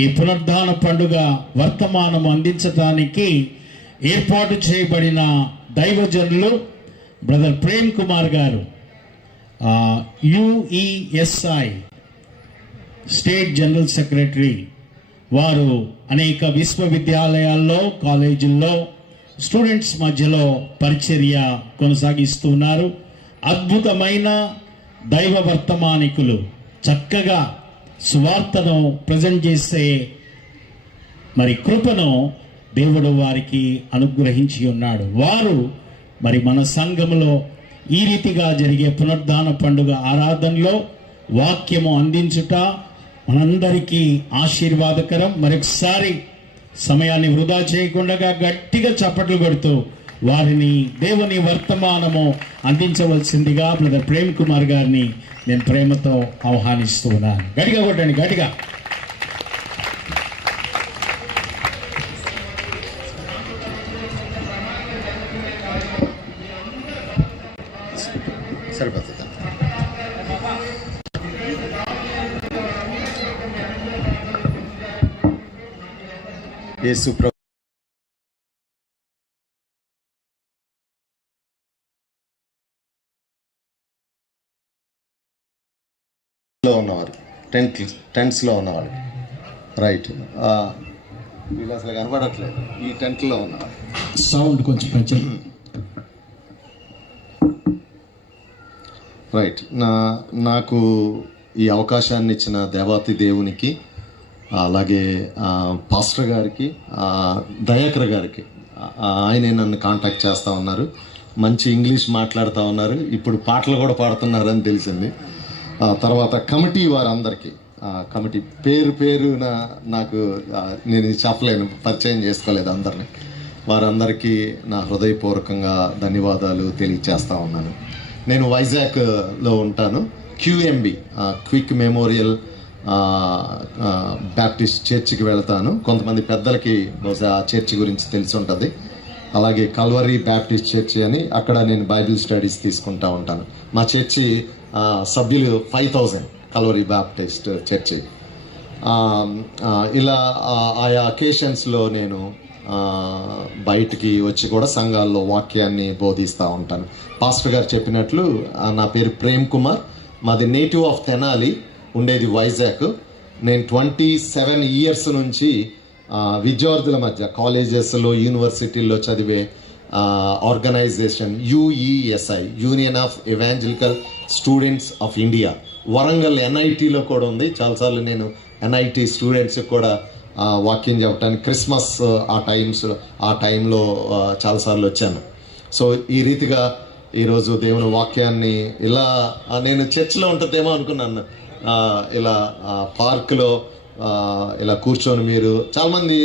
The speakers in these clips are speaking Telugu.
ఈ పునరుద్ధాన పండుగ వర్తమానం అందించడానికి ఏర్పాటు చేయబడిన దైవజనులు బ్రదర్ ప్రేమ్ కుమార్ గారు, UESI స్టేట్ జనరల్ సెక్రటరీ. వారు అనేక విశ్వవిద్యాలయాల్లో, కాలేజీల్లో స్టూడెంట్స్ మధ్యలో పరిచర్య కొనసాగిస్తున్నారు. అద్భుతమైన దైవ వర్తమానికులు, చక్కగా సువార్తను ప్రజెంట్ చేసే మరి కృపను దేవుడు వారికి అనుగ్రహించి ఉన్నాడు. వారు మరి మన సంఘములో ఈ రీతిగా జరిగే పునరుద్ధాన పండుగ ఆరాధనలో వాక్యము అందించుట మనందరికీ ఆశీర్వాదకరం. మరొకసారి సమయాన్ని వృధా చేయకుండా గట్టిగా చప్పట్లు కొడుతూ వారిని దేవుని వర్తమానము అందించవలసిందిగా బ్రదర్ ప్రేమ్ కుమార్ గారిని నేను ప్రేమతో ఆహ్వానిస్తూ ఉన్నాను. గట్టిగా కొట్టండి, గట్టిగా. సరిపోతుంది. యేసు లో ఉన్నవారు, టెంట్స్లో ఉన్నవారు, రైట్. వీళ్ళు అసలు కనపడట్లేదు ఈ టెంట్లో ఉన్నవారు. సౌండ్ కొంచెం పెంచండి. రైట్. నాకు ఈ అవకాశాన్ని ఇచ్చిన దేవాతి దేవునికి, అలాగే పాస్టర్ గారికి, దయాకర్ గారికి, ఆయనే నన్ను కాంటాక్ట్ చేస్తూ ఉన్నారు. మంచి ఇంగ్లీష్ మాట్లాడుతూ ఉన్నారు. ఇప్పుడు పాటలు కూడా పాడుతున్నారని తెలిసింది. తర్వాత కమిటీ వారందరికీ, కమిటీ పేరున నాకు నేను చెప్పలేను, పరిచయం చేసుకోలేదు అందరినీ. వారందరికీ నా హృదయపూర్వకంగా ధన్యవాదాలు తెలియజేస్తూ ఉన్నాను. నేను వైజాగ్లో ఉంటాను. QMB క్విక్ మెమోరియల్ బ్యాప్టిస్ట్ చర్చికి వెళ్తాను. కొంతమంది పెద్దలకి బహుశా ఆ చర్చి గురించి తెలిసి ఉంటుంది. అలాగే కల్వరీ బ్యాప్టిస్ట్ చర్చి అని, అక్కడ నేను బైబిల్ స్టడీస్ తీసుకుంటూ ఉంటాను. మా చర్చి సభ్యులు 5000 కల్వరీ బ్యాప్టిస్ట్ చర్చి. ఇలా ఆయా అకేషన్స్లో నేను బయటికి వచ్చి కూడా సంఘాల్లో వాక్యాన్ని బోధిస్తూ ఉంటాను. పాస్టర్ గారు చెప్పినట్లు నా పేరు ప్రేమ్ కుమార్, మాది నేటివ్ ఆఫ్ తెనాలి, ఉండేది వైజాగ్. నేను 27 years నుంచి విద్యార్థుల మధ్య కాలేజెస్లో, యూనివర్సిటీల్లో చదివే organisation UESI, Union of Evangelical Students of India, Warangal NITలో కూడా ఉంది. చాలాసార్లు నేను NIT స్టూడెంట్స్కి కూడా వాక్యం చెప్పడానికి క్రిస్మస్ ఆ టైంలో చాలాసార్లు వచ్చాను. సో ఈ రీతిగా ఈరోజు దేవుని వాక్యాన్ని ఇలా నేను చర్చిలో ఉంటుందేమో అనుకున్నాను. ఇలా పార్క్లో ఇలా కూర్చొని మీరు చాలామంది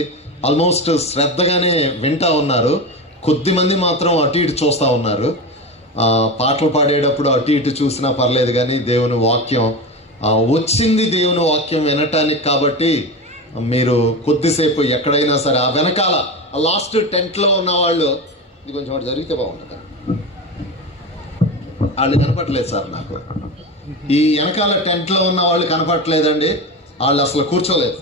ఆల్మోస్ట్ శ్రద్ధగానే వింటూ ఉన్నారు. కొద్దిమంది మాత్రం అటు ఇటు చూస్తూ ఉన్నారు. పాటలు పాడేటప్పుడు అటు ఇటు చూసినా పర్లేదు, కానీ దేవుని వాక్యం వచ్చింది దేవుని వాక్యం వినటానికి. కాబట్టి మీరు కొద్దిసేపు ఎక్కడైనా సరే ఆ వెనకాల లాస్ట్ టెంట్లో ఉన్న వాళ్ళు, ఇది కొంచెం వాడు జరిగితే బాగుంటుంది. వాళ్ళు కనపట్లేదు సార్ నాకు. ఈ వెనకాల టెంట్లో ఉన్న వాళ్ళు కనపట్లేదండి. వాళ్ళు అసలు కూర్చోలేదు.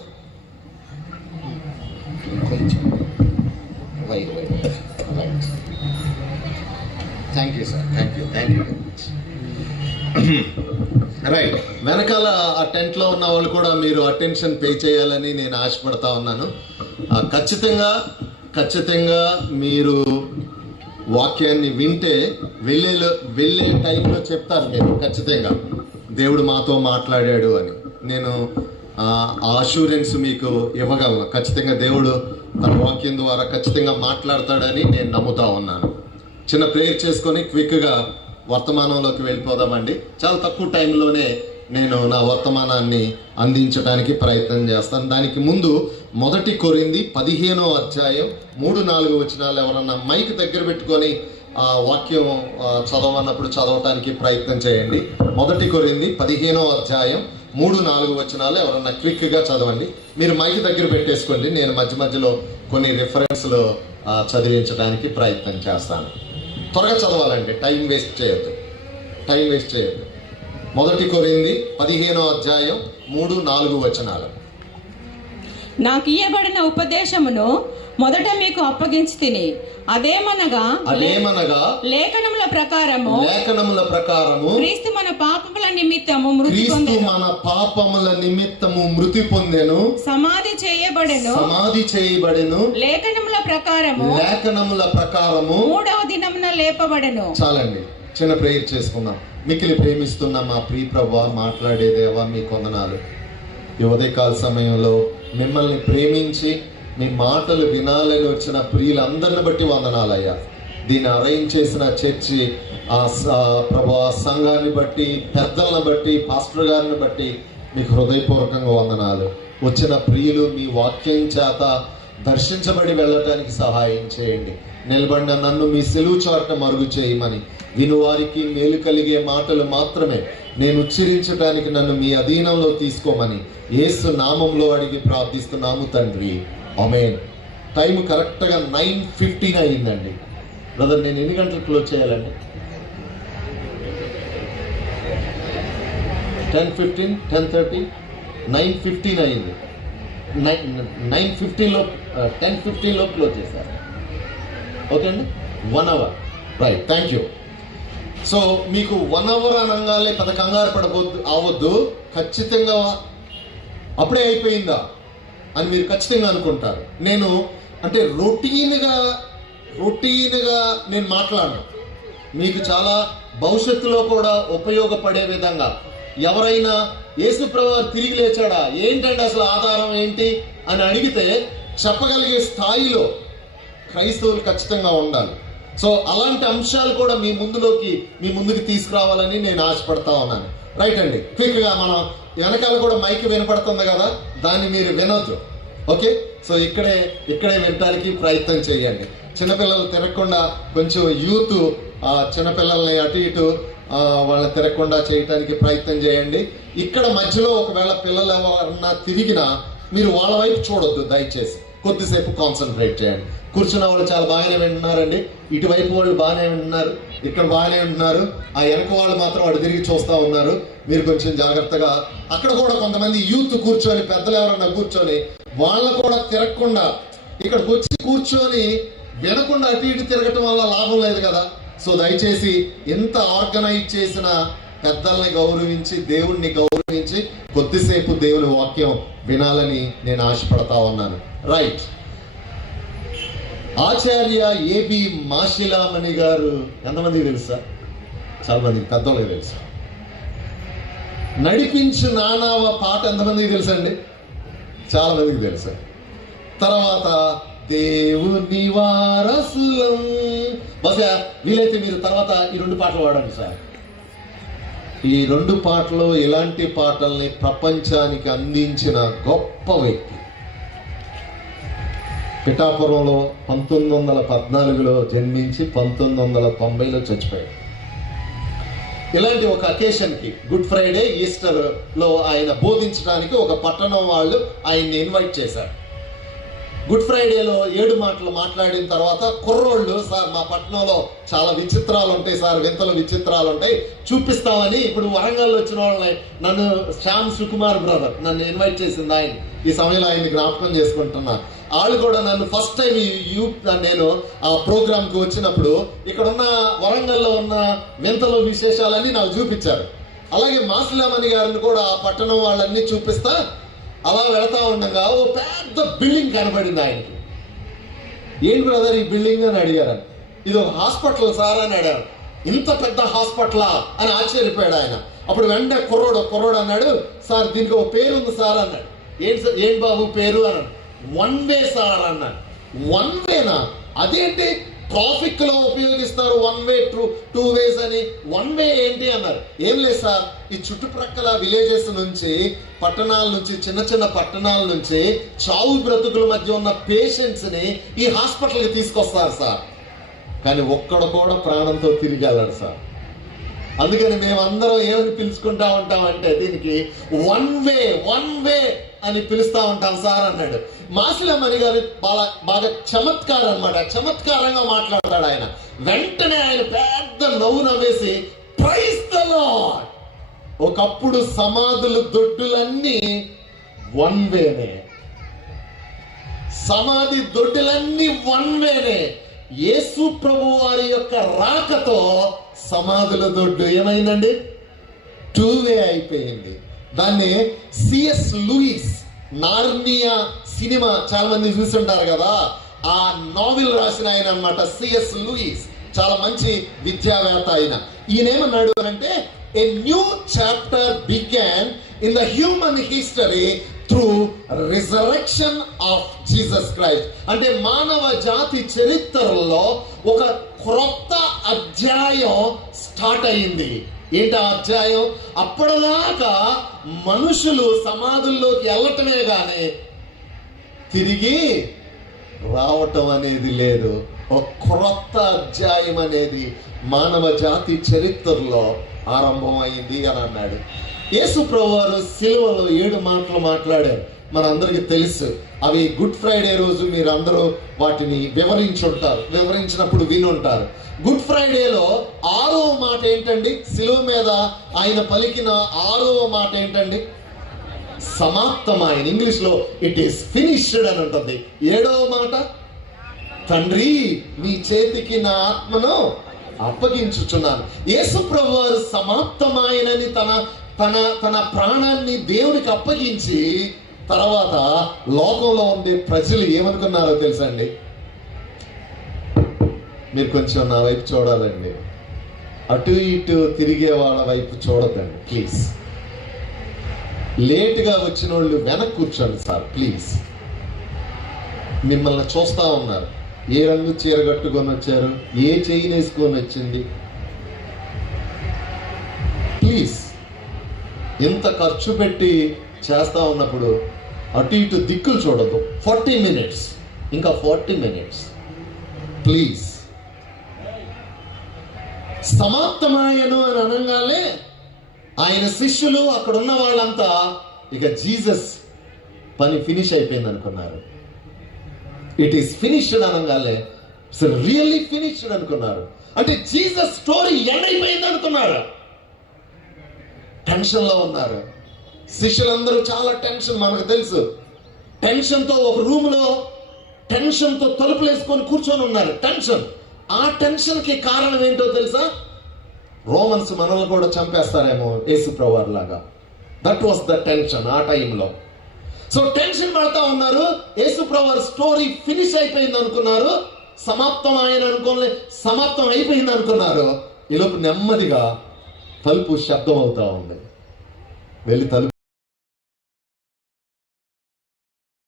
Thank you sir, thank you. Right. వెనకాల ఆ టెంట్లో ఉన్న వాళ్ళు కూడా మీరు అటెన్షన్ పే చేయాలని నేను ఆశపడతా ఉన్నాను. ఖచ్చితంగా మీరు వాక్యాన్ని వింటే వెళ్ళే టైంలో చెప్తారు మీరు ఖచ్చితంగా దేవుడు మాతో మాట్లాడాడు అని. నేను అష్యూరెన్స్ మీకు ఇవ్వగలను. ఖచ్చితంగా దేవుడు తన వాక్యం ద్వారా ఖచ్చితంగా మాట్లాడతాడని నేను నమ్ముతా ఉన్నాను. చిన్న ప్రేయర్ చేసుకొని క్విక్గా వర్తమానంలోకి వెళ్ళిపోదామండి. చాలా తక్కువ టైంలోనే నేను నా వర్తమానాన్ని అందించడానికి ప్రయత్నం చేస్తాను. దానికి ముందు 1 కొరింథీ 15వ అధ్యాయం 3-4 వచనాలు ఎవరన్నా మైక్ దగ్గర పెట్టుకొని ఆ వాక్యం చదవన్నప్పుడు చదవటానికి ప్రయత్నం చేయండి. 1 కొరింథీ 15వ అధ్యాయం 3-4 వచనాలు ఎవరన్నా క్విక్గా చదవండి. మీరు మైక్ దగ్గర పెట్టేసుకోండి. నేను మధ్యలో కొన్ని రిఫరెన్స్లు చదివించడానికి ప్రయత్నం చేస్తాను. త్వరగా చదవాలండి, టైం వేస్ట్ చేయొద్దు. 1 కొరింథీ 15వ అధ్యాయం 3-4 వచనాలు. నాకు ఇయ్యబడిన ఉపదేశమును మొదట మీకు అప్పగించి తిని అదేమనగా లేఖనముల ప్రకారము క్రీస్తు మన పాపముల నిమిత్తము మృతి పొందెను సమాధి చేయబడెను లేఖనముల ప్రకారము మూడవ దినమున లేపబడెను. చాలండి, చిన్న ప్రేయర్ చేసుకుందాం. మిక్కిలి ప్రేమిస్తున్న మా ప్రియ ప్రభువా, మాట్లాడే దేవా మీ వందనాలు. ఈ ఉదయకాల సమయంలో మిమ్మల్ని ప్రేమించి మీ మాటలు వినాలని వచ్చిన ప్రియులందరిని బట్టి వందనాలయ్యా. దీన్ని అరేంజ్ చేసిన చర్చి ప్రభా సంఘాన్ని బట్టి, పెద్దలను బట్టి, పాస్టర్ గారిని బట్టి మీకు హృదయపూర్వకంగా వందనాలు. వచ్చిన ప్రియులు మీ వాక్యం చేత దర్శించబడి వెళ్ళటానికి సహాయం చేయండి. నిలబడిన నన్ను మీ సెలువు చాటున మరుగు చేయమని, వినువారికి మేలు కలిగే మాటలు మాత్రమే నేను ఉచ్చరించడానికి నన్ను మీ అధీనంలో తీసుకోమని యేసు నామంలో అడిగి ప్రార్థిస్తున్నాము తండ్రి, ఆమేన్. టైం కరెక్ట్గా 9:15 అయిందండి. బ్రదర్, నేను ఎన్ని గంటలకు క్లోజ్ చేయాలండి? 10:15, 10:30, 9:15 అయింది. 10:15 క్లోజ్ చేశారు. ఓకే అండి, 1 hour. Right, thank you. So మీకు 1 hour అనగానే పెద్ద కంగారు అవద్దు. ఖచ్చితంగా అప్పుడే అయిపోయిందా అని మీరు ఖచ్చితంగా అనుకుంటారు. నేను అంటే రొటీన్గా నేను మాట్లాడను. మీకు చాలా భవిష్యత్తులో కూడా ఉపయోగపడే విధంగా, ఎవరైనా యేసుప్రభువు తిరిగి లేచాడా, ఏంటంటే అసలు ఆధారం ఏంటి అని అడిగితే చెప్పగలిగే స్థాయిలో క్రైస్తవులు ఖచ్చితంగా ఉండాలి. సో అలాంటి అంశాలు కూడా మీ ముందుకి తీసుకురావాలని నేను ఆశపడతా ఉన్నాను. రైట్ అండి, క్విక్గా మనం వెనకాల కూడా మైక్ వినపడుతుంది కదా, దాన్ని మీరు వినొద్దు. ఓకే, సో ఇక్కడే వినటానికి ప్రయత్నం చేయండి. చిన్నపిల్లలు తిరగకుండా కొంచెం యూత్ చిన్నపిల్లల్ని అటు ఇటు వాళ్ళని తిరగకుండా చేయటానికి ప్రయత్నం చేయండి. ఇక్కడ మధ్యలో ఒకవేళ పిల్లలు ఎవరన్నా తిరిగినా మీరు వాళ్ళ వైపు చూడొద్దు దయచేసి. కొద్దిసేపు కాన్సన్ట్రేట్ చేయండి. కూర్చున్న వాళ్ళు చాలా బాగానే వింటున్నారండి, ఇటువైపు వాళ్ళు బాగానే వింటున్నారు, ఇక్కడ బాగానే వింటున్నారు. ఆ వెనక వాళ్ళు మాత్రం వాడు తిరిగి చూస్తూ ఉన్నారు. మీరు కొంచెం జాగ్రత్తగా. అక్కడ కూడా కొంతమంది యూత్ కూర్చొని, పెద్దలు ఎవరన్నా కూర్చొని, వాళ్ళ కూడా తిరగకుండా ఇక్కడికి వచ్చి కూర్చొని వినకుండా అటు ఇటు తిరగటం వల్ల లాభం లేదు కదా. సో దయచేసి ఎంత ఆర్గనైజ్ చేసిన పెద్దల్ని గౌరవించి, దేవుణ్ణి గౌరవించి కొద్దిసేపు దేవుని వాక్యం వినాలని నేను ఆశపడతా ఉన్నాను. రైట్, ఆచార్య ఏబి మాషిలామణి గారు ఎంతమందికి తెలుసా? చాలా మందికి, పెద్దోళ్ళకి తెలుసు. నడిపించు నానావ పాట ఎంతమందికి తెలుసండి? చాలా మందికి తెలుసు. తర్వాత దేవుని వారసులం. బహుశా వీలైతే మీరు తర్వాత ఈ 2 పాటలు వాడండి సార్. ఈ 2 పాటలు ఇలాంటి పాటల్ని ప్రపంచానికి అందించిన గొప్ప వ్యక్తి. పిఠాపురంలో 1914లో జన్మించి 1990లో చచ్చిపోయాడు. ఇలాంటి ఒక అకేషన్కి, గుడ్ ఫ్రైడే, ఈస్టర్లో ఆయన బోధించడానికి ఒక పట్టణం వాళ్ళు ఆయన్ని ఇన్వైట్ చేశారు. గుడ్ ఫ్రైడేలో 7 మాటలు మాట్లాడిన తర్వాత కుర్రోళ్ళు, సార్ మా పట్టణంలో చాలా విచిత్రాలు ఉంటాయి సార్, వింతలు విచిత్రాలు ఉంటాయి, చూపిస్తామని. ఇప్పుడు వరంగల్ వచ్చిన వాళ్ళని, నన్ను శ్యామ్ సుకుమార్ బ్రదర్ నన్ను ఇన్వైట్ చేసింది. ఆయన ఈ సమయంలో ఆయన్ని జ్ఞాపకం చేసుకుంటున్నా. వాళ్ళు కూడా నన్ను ఫస్ట్ టైం నేను ఆ ప్రోగ్రామ్కి వచ్చినప్పుడు ఇక్కడ ఉన్న వరంగల్లో ఉన్న వింతలు విశేషాలన్నీ నాకు చూపించారు. అలాగే మాసిలామణి గారిని కూడా ఆ పట్టణం వాళ్ళన్నీ చూపిస్తా అలా వెళతా ఉండగా ఓ పెద్ద బిల్డింగ్ కనబడింది ఆయనకి. ఏంటి బ్రదర్ ఈ బిల్డింగ్ అని అడిగారు. ఇది ఒక హాస్పిటల్ సార్ అని అడిగారు. ఇంత పెద్ద హాస్పిటలా అని ఆశ్చర్యపోయాడు ఆయన. అప్పుడు వెంటనే కుర్రోడు అన్నాడు, సార్ దీనికి ఒక పేరు ఉంది సార్ అన్నాడు. ఏంటి బాబు పేరు అన్నాడు. 1 వే సార్ అన్నాడు. 1 వేనా? అదేంటి, ట్రాఫిక్ లో ఉపయోగిస్తారు 1 వే 2 వేస్ అని, 1 వే ఏంటి అన్నారు. ఏం లేదు సార్, ఈ చుట్టుప్రక్కల విలేజెస్ నుంచి, పట్టణాల నుంచి, చిన్న చిన్న పట్టణాల నుంచి చావు బ్రతుకుల మధ్య ఉన్న పేషెంట్స్ ని ఈ హాస్పిటల్కి తీసుకొస్తారు సార్. కానీ ఒక్కడు కూడా ప్రాణంతో తిరిగి వెళ్ళాడు సార్. అందుకని మేమందరం ఏమని పిలుచుకుంటా ఉంటామంటే దీనికి 1 వే అని పిలుస్తా ఉంటాం సార్ అన్నాడు. మాసిలామణి గారు బాగా చమత్కారం అన్నమాట. చమత్కారంగా మాట్లాడతాడు ఆయన. వెంటనే ఆయన పెద్ద నవ్వు నవ్వేసి, ప్రైజ్ ద లార్డ్, ఒకప్పుడు సమాధులు దొడ్డులన్నీ 1 వేనే, సమాధి దొడ్డిలన్నీ వన్ వేనే. యేసు ప్రభు వారి యొక్క రాకతో సమాధుల దొడ్డు ఏమైందండి? టూ వే అయిపోయింది. దాన్ని సిఎస్ లూయిస్ నార్నియా సినిమా చాలా మంది చూస్తుంటారు కదా, ఆ నావెల్ రాసిన ఆయన అన్నమాట సిఎస్ లూయిస్. చాలా మంచి విద్యావేత్త ఆయన. ఈయన ఏమన్నాడు అంటే, a new chapter began in the human history through resurrection of Jesus Christ. అంటే మానవ జాతి చరిత్రలో ఒక క్రొత్త అధ్యాయం స్టార్ట్ అయింది. ఏంటి ఆ అధ్యాయం? అప్పటిదాకా మనుషులు సమాధుల్లోకి వెళ్ళటమే కానీ తిరిగి రావటం అనేది లేదు. ఒక క్రొత్త అధ్యాయం అనేది మానవ జాతి చరిత్రలో ఆరంభమైంది అని అన్నాడు. యేసు ప్రభువారు సిలువలో 7 మాటలు మాట్లాడారు, మనందరికీ తెలుసు. అవి గుడ్ ఫ్రైడే రోజు మీరు అందరూ వాటిని వివరించినప్పుడు వినుంటారు. గుడ్ ఫ్రైడేలో 6వ మాట ఏంటండి? సిలువ మీద ఆయన పలికిన 6వ మాట ఏంటండి? సమాప్తమైన. ఇంగ్లీష్ లో ఇట్ ఈస్ ఫినిష్డ్ అని ఉంటుంది. 7వ మాట, తండ్రి నీ చేతికి నా ఆత్మను అప్పగించుచున్నాను. యేసు ప్రభువారు సమాప్తమాయనని తన ప్రాణాన్ని దేవునికి అప్పగించి తర్వాత లోకంలో ఉండే ప్రజలు ఏమనుకున్నారో తెలుసా అండి? మీరు కొంచెం నా వైపు చూడాలండి, అటు ఇటు తిరిగే వాళ్ళ వైపు చూడద్దండి ప్లీజ్. లేటుగా వచ్చిన వాళ్ళు వెనక్కి కూర్చోండి సార్ ప్లీజ్. మిమ్మల్ని చూస్తా ఉన్నారు. ఏ రంగు చీర కట్టుకొని వచ్చారు, ఏ చైన్ వేసుకొని వచ్చింది, ప్లీజ్. ఇంత ఖర్చు పెట్టి చేస్తా ఉన్నప్పుడు అటు ఇటు దిక్కులు చూడదు. 40 మినిట్స్, ఇంకా 40 మినిట్స్ ప్లీజ్. సమాప్తమాయను అని అనగానే ఆయన శిష్యులు అక్కడ ఉన్న వాళ్ళంతా ఇక జీసస్ పని ఫినిష్ అయిపోయింది అనుకున్నారు. ఇట్ ఈస్ ఫినిష్డ్ అనగానే రియల్లీ ఫినిష్డ్ అనుకున్నారు. అంటే జీసస్ స్టోరీ ఎండ్ అయిపోయింది అనుకున్నారు. టెన్షన్ లో ఉన్నారు శిష్యులందరూ. చాలా టెన్షన్, మనకు తెలుసు. టెన్షన్ తో ఒక రూమ్ లో టెన్షన్ తో తలుపులు వేసుకొని కూర్చొని ఉన్నారు. టెన్షన్. ఆ టెన్షన్ కి కారణం ఏంటో తెలుసా? రోమన్స్ మనల్ని కూడా చంపేస్తారేమో యేసు ప్రభువారి లాగా. దట్ వాస్ ద టెన్షన్ ఆ టైంలో. సో టెన్షన్ పడతా ఉన్నారు. యేసు ప్రభువారి స్టోరీ ఫినిష్ అయిపోయింది అనుకున్నారు. సమాప్తం ఆయన అనుకోలే, సమాప్తం అయిపోయింది అనుకున్నారు. ఈలోపు నెమ్మదిగా తలుపు శబ్దం అవుతా ఉంది. వెళ్ళి తలుపు,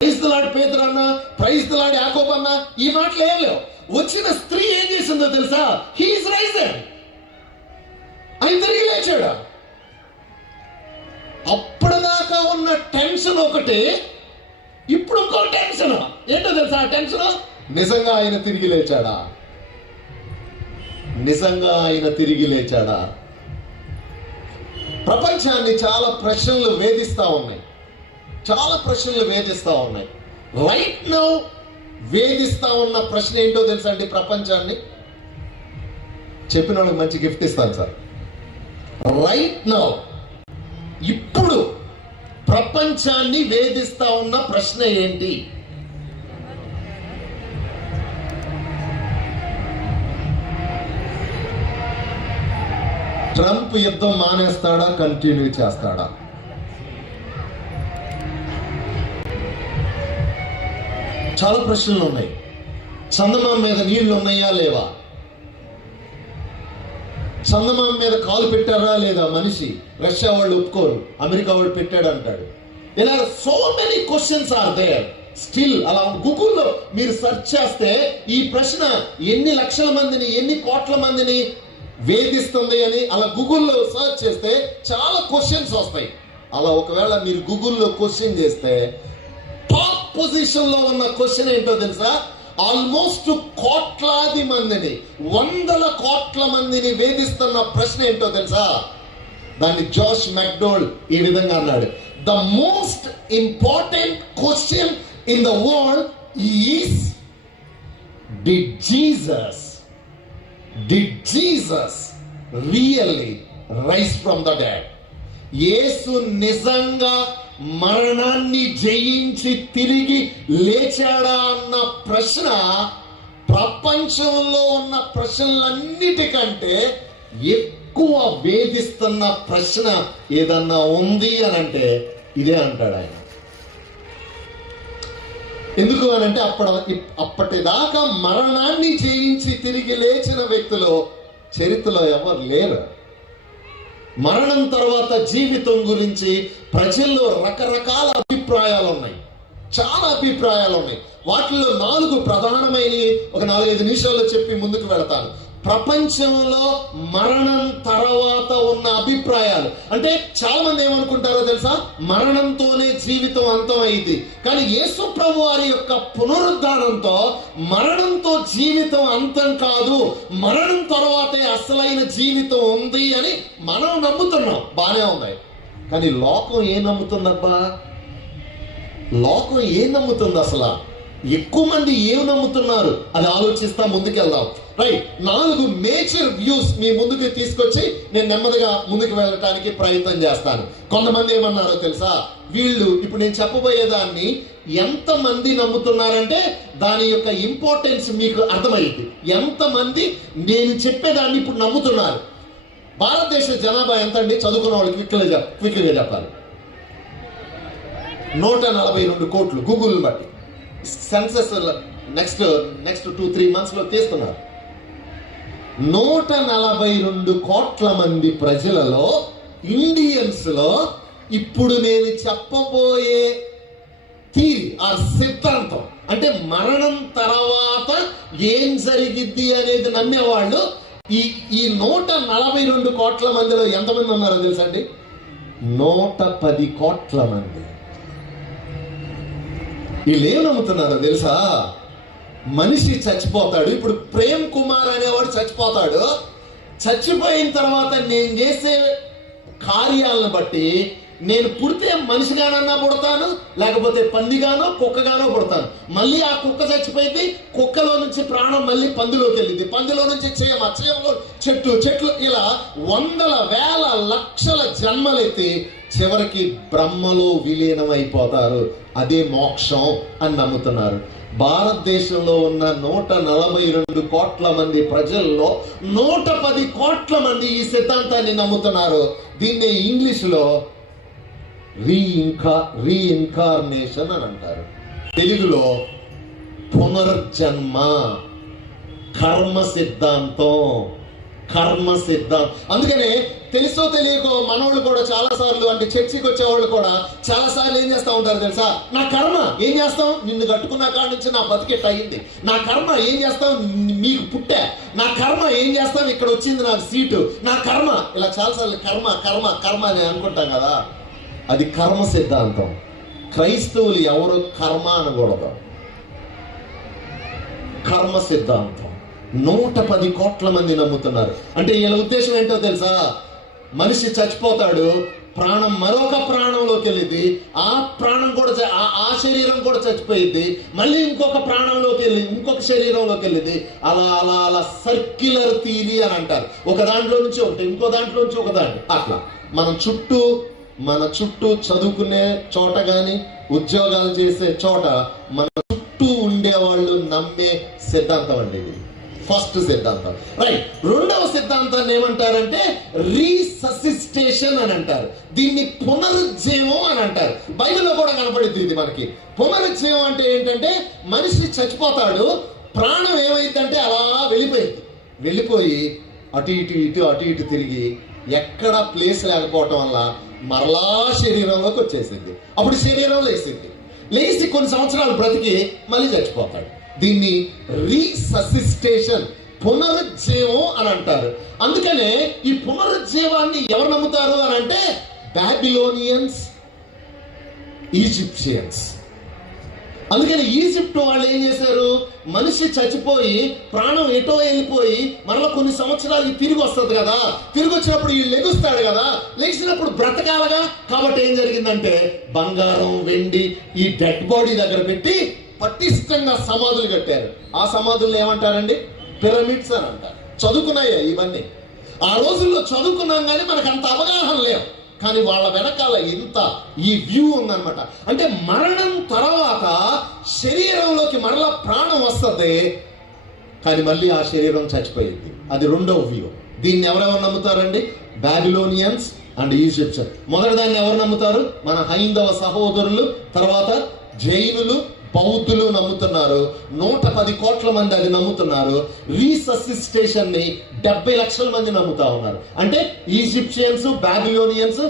ప్రైజ్ ది లార్డ్ పేతురు అన్న, ప్రైజ్ ది లార్డ్ యాకోబు అన్న, ఈ మాటలు ఏం లేవు. వచ్చిన స్త్రీ ఏం చేసిందో తెలుసా? He is Ryzen. ఆయన తిరిగి లేచాడు. అప్పటిదాకా ఉన్న టెన్షన్ ఒకటి, ఇప్పుడు ఇంకో టెన్షన్. ఏంటో తెలుసా ఆ టెన్షన్? నిజంగా ఆయన తిరిగి లేచాడా? నిజంగా ఆయన తిరిగి లేచాడా? ప్రపంచాన్ని చాలా ప్రశ్నలు వేధిస్తా ఉన్నాయి. చాలా ప్రశ్నలు వేధిస్తా ఉన్నాయి. రైట్ నౌ వేధిస్తా ఉన్న ప్రశ్న ఏంటో తెలుసా అండి? ప్రపంచాన్ని చెప్పిన వాళ్ళకి మంచి గిఫ్ట్ ఇస్తాను సార్. రైట్ నౌ, ఇప్పుడు ప్రపంచాన్ని వేధిస్తా ఉన్న ప్రశ్న ఏంటి? ట్రంప్ యుద్ధం మానేస్తాడా, కంటిన్యూ చేస్తాడా? చాలా ప్రశ్నలు ఉన్నాయి. చందమామ మీద నీళ్లు ఉన్నాయా లేవా? చందమామ మీద కాలు పెట్టారా లేదా మనిషి? రష్యా వాళ్ళు ఒప్పుకోరు, అమెరికా వాళ్ళు పెట్టాడు అంటాడు. ఇలా so many questions are there still. అలా గూగుల్లో మీరు సెర్చ్ చేస్తే ఈ ప్రశ్న ఎన్ని లక్షల మందిని, ఎన్ని కోట్ల మందిని వేధిస్తుంది అని అలా గూగుల్లో సర్చ్ చేస్తే చాలా క్వశ్చన్స్ వస్తాయి. అలా ఒకవేళ మీరు గూగుల్లో క్వశ్చన్ చేస్తే టాప్ పొజిషన్ లో ఉన్న క్వశ్చన్ ఏంటో తెలుసా? ఆల్మోస్ట్ కోట్లాది మందిని, 100 కోట్ల మందిని వేధిస్తున్న ప్రశ్న ఏంటో తెలుసా? దాన్ని జోష్ మెక్డోల్డ్ ఈ విధంగా అన్నాడు: the most important question in the world is did Jesus really rise from the dead? యేసు నిజంగా మరణాన్ని జయించి తిరిగి లేచాడా అన్న ప్రశ్న ప్రపంచంలో ఉన్న ప్రశ్నలన్నిటికంటే ఎక్కువ వేధిస్తున్న ప్రశ్న ఏదన్నా ఉంది అని అంటే ఇదే అంటాడు ఆయన. ఎందుకు అని అంటే అప్పటిదాకా మరణాన్ని జయించి తిరిగి లేచిన వ్యక్తులు చరిత్రలో ఎవరు లేరు. మరణం తర్వాత జీవితం గురించి ప్రజల్లో రకరకాల అభిప్రాయాలు ఉన్నాయి, చాలా అభిప్రాయాలు ఉన్నాయి. వాటిలో 4 ప్రధానమైనవి ఒక 4-5 నిమిషాల్లో చెప్పి ముందుకు వెళతాను. ప్రపంచంలో మరణం తర్వాత ఉన్న అభిప్రాయాలు అంటే చాలా మంది ఏమనుకుంటారో తెలుసా, మరణంతోనే జీవితం అంతం అయింది. కానీ యేసు ప్రభు వారి యొక్క పునరుద్ధానంతో మరణంతో జీవితం అంతం కాదు, మరణం తర్వాతే అసలైన జీవితం ఉంది అని మనం నమ్ముతున్నాం. బానే ఉన్నాయి. కానీ లోకం ఏం నమ్ముతుందబ్బా? లోకం ఏం నమ్ముతుంది అసలు? ఎక్కువ మంది ఏం నమ్ముతున్నారు అది ఆలోచిస్తా ముందుకెళ్దాం. రైట్, 4 మేజర్ వ్యూస్ మీ ముందుకు తీసుకొచ్చి నేను నెమ్మదిగా ముందుకు వెళ్ళటానికి ప్రయత్నం చేస్తాను. కొంతమంది ఏమన్నారో తెలుసా, వీళ్ళు ఇప్పుడు నేను చెప్పబోయేదాన్ని ఎంతమంది నమ్ముతున్నారంటే దాని యొక్క ఇంపార్టెన్స్ మీకు అర్థమైంది. ఎంతమంది నేను చెప్పేదాన్ని ఇప్పుడు నమ్ముతున్నారు? భారతదేశ జనాభా ఎంత అండి? చదువుకున్న వాళ్ళు క్విక్గా చెప్పాలి. 142 కోట్లు గూగుల్ బట్టి. సెన్సస్ నెక్స్ట్ 2-3 months లో తీస్తున్నారు. 142 కోట్ల మంది ప్రజలలో ఇండియన్స్ లో ఇప్పుడు నేను చెప్పబోయే థియరీ ఆ సిద్ధాంతం అంటే మరణం తర్వాత ఏం జరిగిద్ది అనేది నమ్మేవాళ్ళు ఈ 142 కోట్ల మందిలో ఎంతమంది ఉన్నారో తెలుసా అండి? 110 కోట్ల మంది. వీళ్ళు ఏం నమ్ముతున్నారో తెలుసా, మనిషి చచ్చిపోతాడు. ఇప్పుడు ప్రేమ్ కుమార్ అనేవాడు చచ్చిపోతాడు. చచ్చిపోయిన తర్వాత నేను చేసే కార్యాలను బట్టి నేను పుడితే మనిషిగానన్నా పుడతాను, లేకపోతే పందిగానో కుక్కగానో పుడతాను. మళ్ళీ ఆ కుక్క చచ్చిపోయింది, కుక్కలో నుంచి ప్రాణం మళ్ళీ పందిలోకి వెళ్ళింది, పందిలో నుంచి చీమలో చెట్లు, ఇలా 100,000,000,000 జన్మలెత్తి చివరికి బ్రహ్మలో విలీనం అయిపోతారు. అదే మోక్షం అని నమ్ముతున్నారు. భారతదేశంలో ఉన్న 142 కోట్ల మంది ప్రజల్లో 110 కోట్ల మంది ఈ సిద్ధాంతాన్ని నమ్ముతున్నారు. దీన్ని ఇంగ్లీష్లో రీఇన్కార్నేషన్ అని అంటారు. తెలుగులో పునర్జన్మ, కర్మ సిద్ధాంతం. అందుకనే తెలుసో తెలియకో మనోళ్ళు కూడా చాలా సార్లు అంటే చర్చికి వచ్చేవాళ్ళు కూడా చాలా సార్లు ఏం చేస్తా ఉంటారు తెలుసా, నా కర్మ ఏం చేస్తాం, నిన్ను కట్టుకున్న కాడి నుంచి నా బతికెట్ అయ్యింది, నా కర్మ ఏం చేస్తాం, మీకు పుట్టా, నా కర్మ ఏం చేస్తాం, ఇక్కడ వచ్చింది నాకు సీటు, నా కర్మ, ఇలా చాలాసార్లు కర్మ కర్మ కర్మ అని అనుకుంటాం కదా. అది కర్మ సిద్ధాంతం. క్రైస్తవులు ఎవరు కర్మ అనకూడదు. కర్మ సిద్ధాంతం 110 కోట్ల మంది నమ్ముతున్నారు. అంటే వీళ్ళ ఉద్దేశం ఏంటో తెలుసా, మనిషి చచ్చిపోతాడు, ప్రాణం మరొక ప్రాణంలోకి వెళ్ళింది, ఆ ప్రాణం కూడా ఆ శరీరం కూడా చచ్చిపోయింది, మళ్ళీ ఇంకొక ప్రాణంలోకి వెళ్ళి ఇంకొక శరీరంలోకి వెళ్ళింది. అలా అలా అలా సర్క్యులర్ థియరీ అని అంటారు. ఒక దాంట్లో నుంచి ఒకటి, ఇంకో దాంట్లో నుంచి ఒక దాంట్లో, అట్లా మన చుట్టూ చదువుకునే చోట కానీ ఉద్యోగాలు చేసే చోట మన చుట్టూ ఉండేవాళ్ళు నమ్మే సిద్ధాంతం అండి ఇది. ఫస్ట్ సిద్ధాంతం. రైట్. రెండవ సిద్ధాంతాన్ని ఏమంటారంటే రీససిస్టేషన్ అని అంటారు. దీన్ని పునరుజ్జీవం అని అంటారు. బైబిల్లో కూడా కనపడుతుంది ఇది మనకి. పునరుజ్జీవం అంటే ఏంటంటే మనిషి చచ్చిపోతాడు, ప్రాణం ఏమైందంటే అలా వెళ్ళిపోయి అటు ఇటు తిరిగి ఎక్కడ ప్లేస్ లేకపోవటం వల్ల మరలా శరీరంలోకి వచ్చేసింది. అప్పుడు శరీరం లేచి కొన్ని సంవత్సరాలు బ్రతికి మళ్ళీ చచ్చిపోతాడు. దీన్ని రీససిస్టేషన్, పునరుజ్జీవం అని అంటారు. అందుకనే ఈ పునరుజ్జీవాన్ని ఎవరు నమ్ముతారు అని అంటే బాబిలోనియన్స్, ఈజిప్షియన్స్. అందుకని ఈజిప్ట్ వాళ్ళు ఏం చేశారు, మనిషి చచ్చిపోయి ప్రాణం ఎటో వెళ్ళిపోయి మరలా కొన్ని సంవత్సరాలకి తిరిగి వస్తుంది కదా, తిరిగి వచ్చినప్పుడు ఈ లెగుస్తాడు కదా, లెగిసినప్పుడు బ్రతకాలగా. కాబట్టి ఏం జరిగిందంటే బంగారం వెండి ఈ డెడ్ బాడీ దగ్గర పెట్టి పటిష్టంగా సమాధులు కట్టారు. ఆ సమాధులు ఏమంటారండి, పిరమిడ్స్ అని అంటారు. చదువుకున్నాయా ఇవన్నీ? ఆ రోజుల్లో చదువుకున్నాం కానీ మనకు అంత అవగాహన లేవు. కానీ వాళ్ళ వెనకాల ఇంత ఈ వ్యూ ఉందన్నమాట. అంటే మరణం తర్వాత శరీరంలోకి మరలా ప్రాణం వస్తుంది, కానీ మళ్ళీ ఆ శరీరం చచ్చిపోయింది. అది రెండవ వ్యూ. దీన్ని ఎవరెవరు నమ్ముతారండి? Babylonians and Egyptian. మొదటి దాన్ని ఎవరు నమ్ముతారు? మన హైందవ సహోదరులు, తర్వాత జైనులు, బౌద్ధులు నమ్ముతున్నారు. 110 కోట్ల మంది అది నమ్ముతున్నారు. రీససిస్టేషన్ ని 70 లక్షల మంది నమ్ముతా ఉన్నారు. అంటే ఈజిప్షియన్స్, బాబిలోనియన్స్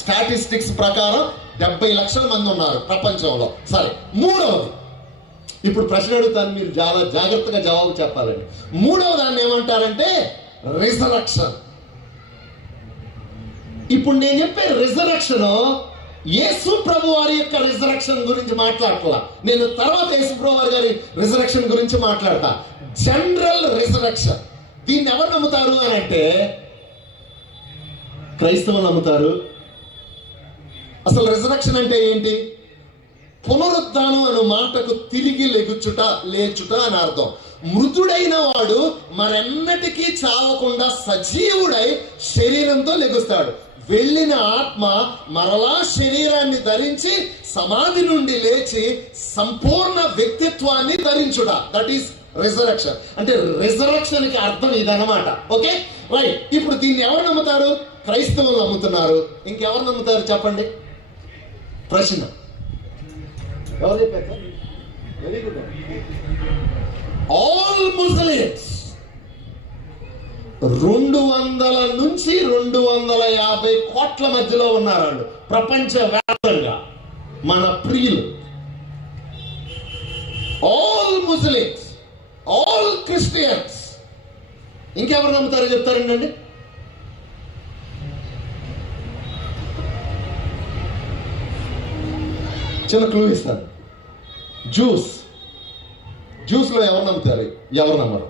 స్టాటిస్టిక్స్ ప్రకారం 70 లక్షల మంది ఉన్నారు ప్రపంచంలో. సరే, మూడవది, ఇప్పుడు ప్రశ్న అడుగుతాను, మీరు చాలా జాగ్రత్తగా జవాబు చెప్పాలండి. మూడవ దాన్ని ఏమంటారంటే రిజరక్షన్. ఇప్పుడు నేను చెప్పే రిజరక్షన్ యేసు ప్రభు వారి యొక్క రిజరక్షన్ గురించి మాట్లాడట్లా. నేను తర్వాత యేసు ప్రభు వారి గారి రిజరక్షన్ గురించి మాట్లాడతా. General resurrection. దీన్ని ఎవరు నమ్ముతారు అని అంటే క్రైస్తవులు నమ్ముతారు. అసలు రిజరక్షన్ అంటే ఏంటి? పునరుద్ధానం అనే మాటకు తిరిగి లేచుట అని అర్థం. మృతుడైన వాడు మరెన్నటికీ చావకుండా సజీవుడై శరీరంతో లెగుస్తాడు. వెళ్ళిన ఆత్మ మరలా శరీరాన్ని ధరించి సమాధి నుండి లేచి సంపూర్ణ వ్యక్తిత్వాన్ని ధరించుట. That is resurrection. అంటే రిజరక్షన్ కి అర్థం ఇదన్నమాట. Okay, right. ఇప్పుడు దీన్ని ఎవరు నమ్ముతారు? క్రైస్తవులు నమ్ముతున్నారు. ఇంకెవరు నమ్ముతారు చెప్పండి? ప్రశ్న ఎవరు చెప్పారు? Very good. ఆల్ ముస్లిమ్స్ 200 నుంచి 250 కోట్ల మధ్యలో ఉన్నారు ప్రపంచ వ్యాప్తంగా మన ప్రియులు. All Muslims, all Christians. ఇంకెవరు నమ్ముతారో చెప్తారండి? చిన్న క్లూ ఇస్తాను. జ్యూస్ లో ఎవరు నమ్ముతారు, ఎవరు నమ్మరు?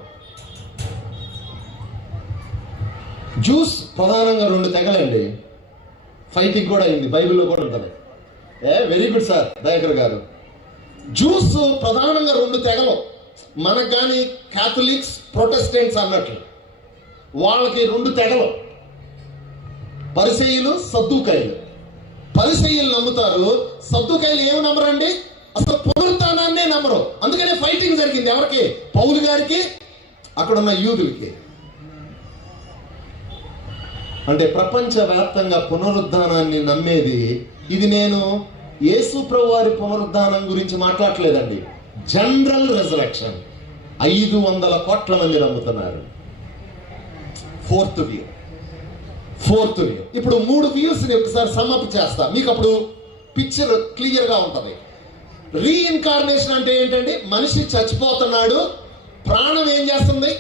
జ్యూస్ ప్రధానంగా 2 తెగలండి. ఫైటింగ్ కూడా అయింది, బైబిల్లో కూడా ఉంటుంది. వెరీ గుడ్ సార్ దయాకర్ గారు. జ్యూస్ ప్రధానంగా 2 తెగలు. మనకు కానీ క్యాథలిక్స్, ప్రొటెస్టెంట్స్ అన్నట్లు వాళ్ళకి 2 తెగలు. పరిసయ్యులు, సద్దూకాయలు. పరిసయ్యులు నమ్ముతారు, సద్దూకాయలు ఏమి నమ్మరండి? అసలు పునరుత్థానాన్నే నమ్మరు. అందుకనే ఫైటింగ్ జరిగింది. ఎవరికి? పౌలు గారికి, అక్కడ ఉన్న యూదులకి. అంటే ప్రపంచ వ్యాప్తంగా పునరుద్ధానాన్ని నమ్మేది ఇది. నేను యేసు ప్రభు వారి పునరుద్ధానం గురించి మాట్లాడలేదండి. జనరల్ రిజరక్షన్ 500 కోట్ల మంది నమ్ముతున్నారు. Fourth view. ఇప్పుడు 3 వ్యూస్ ని ఒకసారి సమ్మప్ చేస్తా, మీకు అప్పుడు పిక్చర్ క్లియర్ గా ఉంటది. రీఇన్కార్నేషన్ అంటే ఏంటండి? మనిషి చచ్చిపోతున్నాడు, ప్రాణం ఏం చేస్తుంది?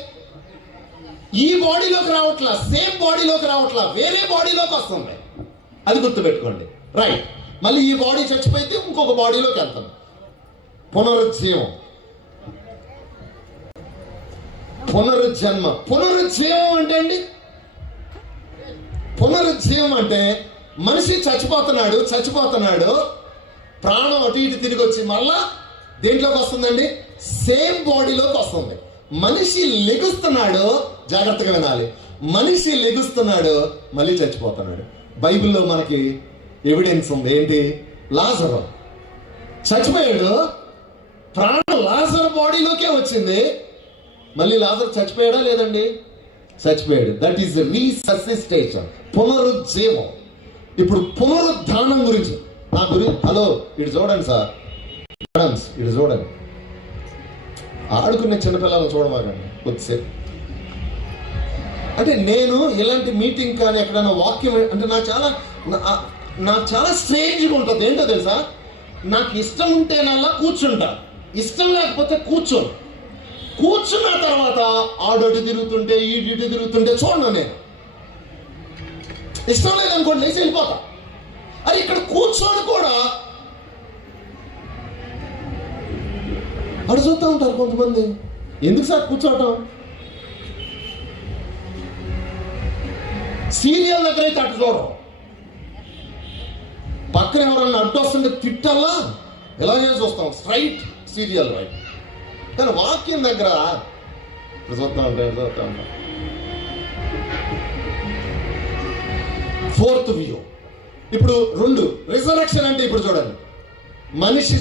ఈ బాడీలోకి రావట్లా, సేమ్ బాడీలోకి రావట్లా, వేరే బాడీలోకి వస్తుంది. అది గుర్తుపెట్టుకోండి. రైట్. మళ్ళీ ఈ బాడీ చచ్చిపోతే ఇంకొక బాడీలోకి వెళ్తాం. పునరుజ్జీవం, పునరుజ్జన్మ. పునరుజ్జీవం అంటే అండి, పునరుజ్జీవం అంటే మనిషి చచ్చిపోతున్నాడు, ప్రాణం అటు ఇటు తిరిగి వచ్చి మళ్ళా దేంట్లోకి వస్తుందండి? సేమ్ బాడీలోకి వస్తుంది. మనిషి లెగుస్తున్నాడు, జాగ్రత్తగా వినాలి, మనిషి లెగుస్తున్నాడు, మళ్ళీ చచ్చిపోతున్నాడు. బైబిల్లో మనకి ఎవిడెన్స్ ఉంది. ఏంటి? లాజరు చచ్చిపోయాడు, ప్రాణం లాజర్ బాడీలోకే వచ్చింది, మళ్ళీ లాజర్ చచ్చిపోయాడా లేదండి? చచ్చిపోయాడు. దట్ ఈస్ రీససిస్టేషన్, పునరుజ్జీవం. ఇప్పుడు పునరుద్ధానం గురించి హలో ఇటు చూడండి సార్, మేడమ్స్ ఇటు చూడండి. ఆడుకునే చిన్నపిల్లలను చూడమాకండి కొద్దిసేపు. అంటే నేను ఇలాంటి మీటింగ్ కానీ ఎక్కడైనా వాక్యం అంటే నాకు చాలా స్ట్రేంజ్గా ఉంటుంది. ఏంటో తెలుసా? నాకు ఇష్టం ఉంటేనల్లా కూర్చుంటా, ఇష్టం లేకపోతే కూర్చున్న తర్వాత ఆడోటి తిరుగుతుంటే ఈడిటి తిరుగుతుంటే చూడను. నేను ఇష్టం లేదనుకోండి లేచి వెళ్ళిపోతా. అది ఇక్కడ కూర్చొని కూడా అడు చూస్తూ ఉంటారు కొంతమంది. ఎందుకు సార్ కూర్చోవటం? సీరియల్ దగ్గర అయితే అటు చూడరు, పక్కన ఎవరన్నా అడ్డు వస్తుంటే తిట్టల్లా ఇలాగే చూస్తాం, స్ట్రైట్ సీరియల్ రైట్. కానీ వాక్యం దగ్గర చూస్తూ ఉంటాం. Fourth view. ఇప్పుడు రెండు రిజరెక్షన్ అంటే ఇప్పుడు చూడండి, మనిషి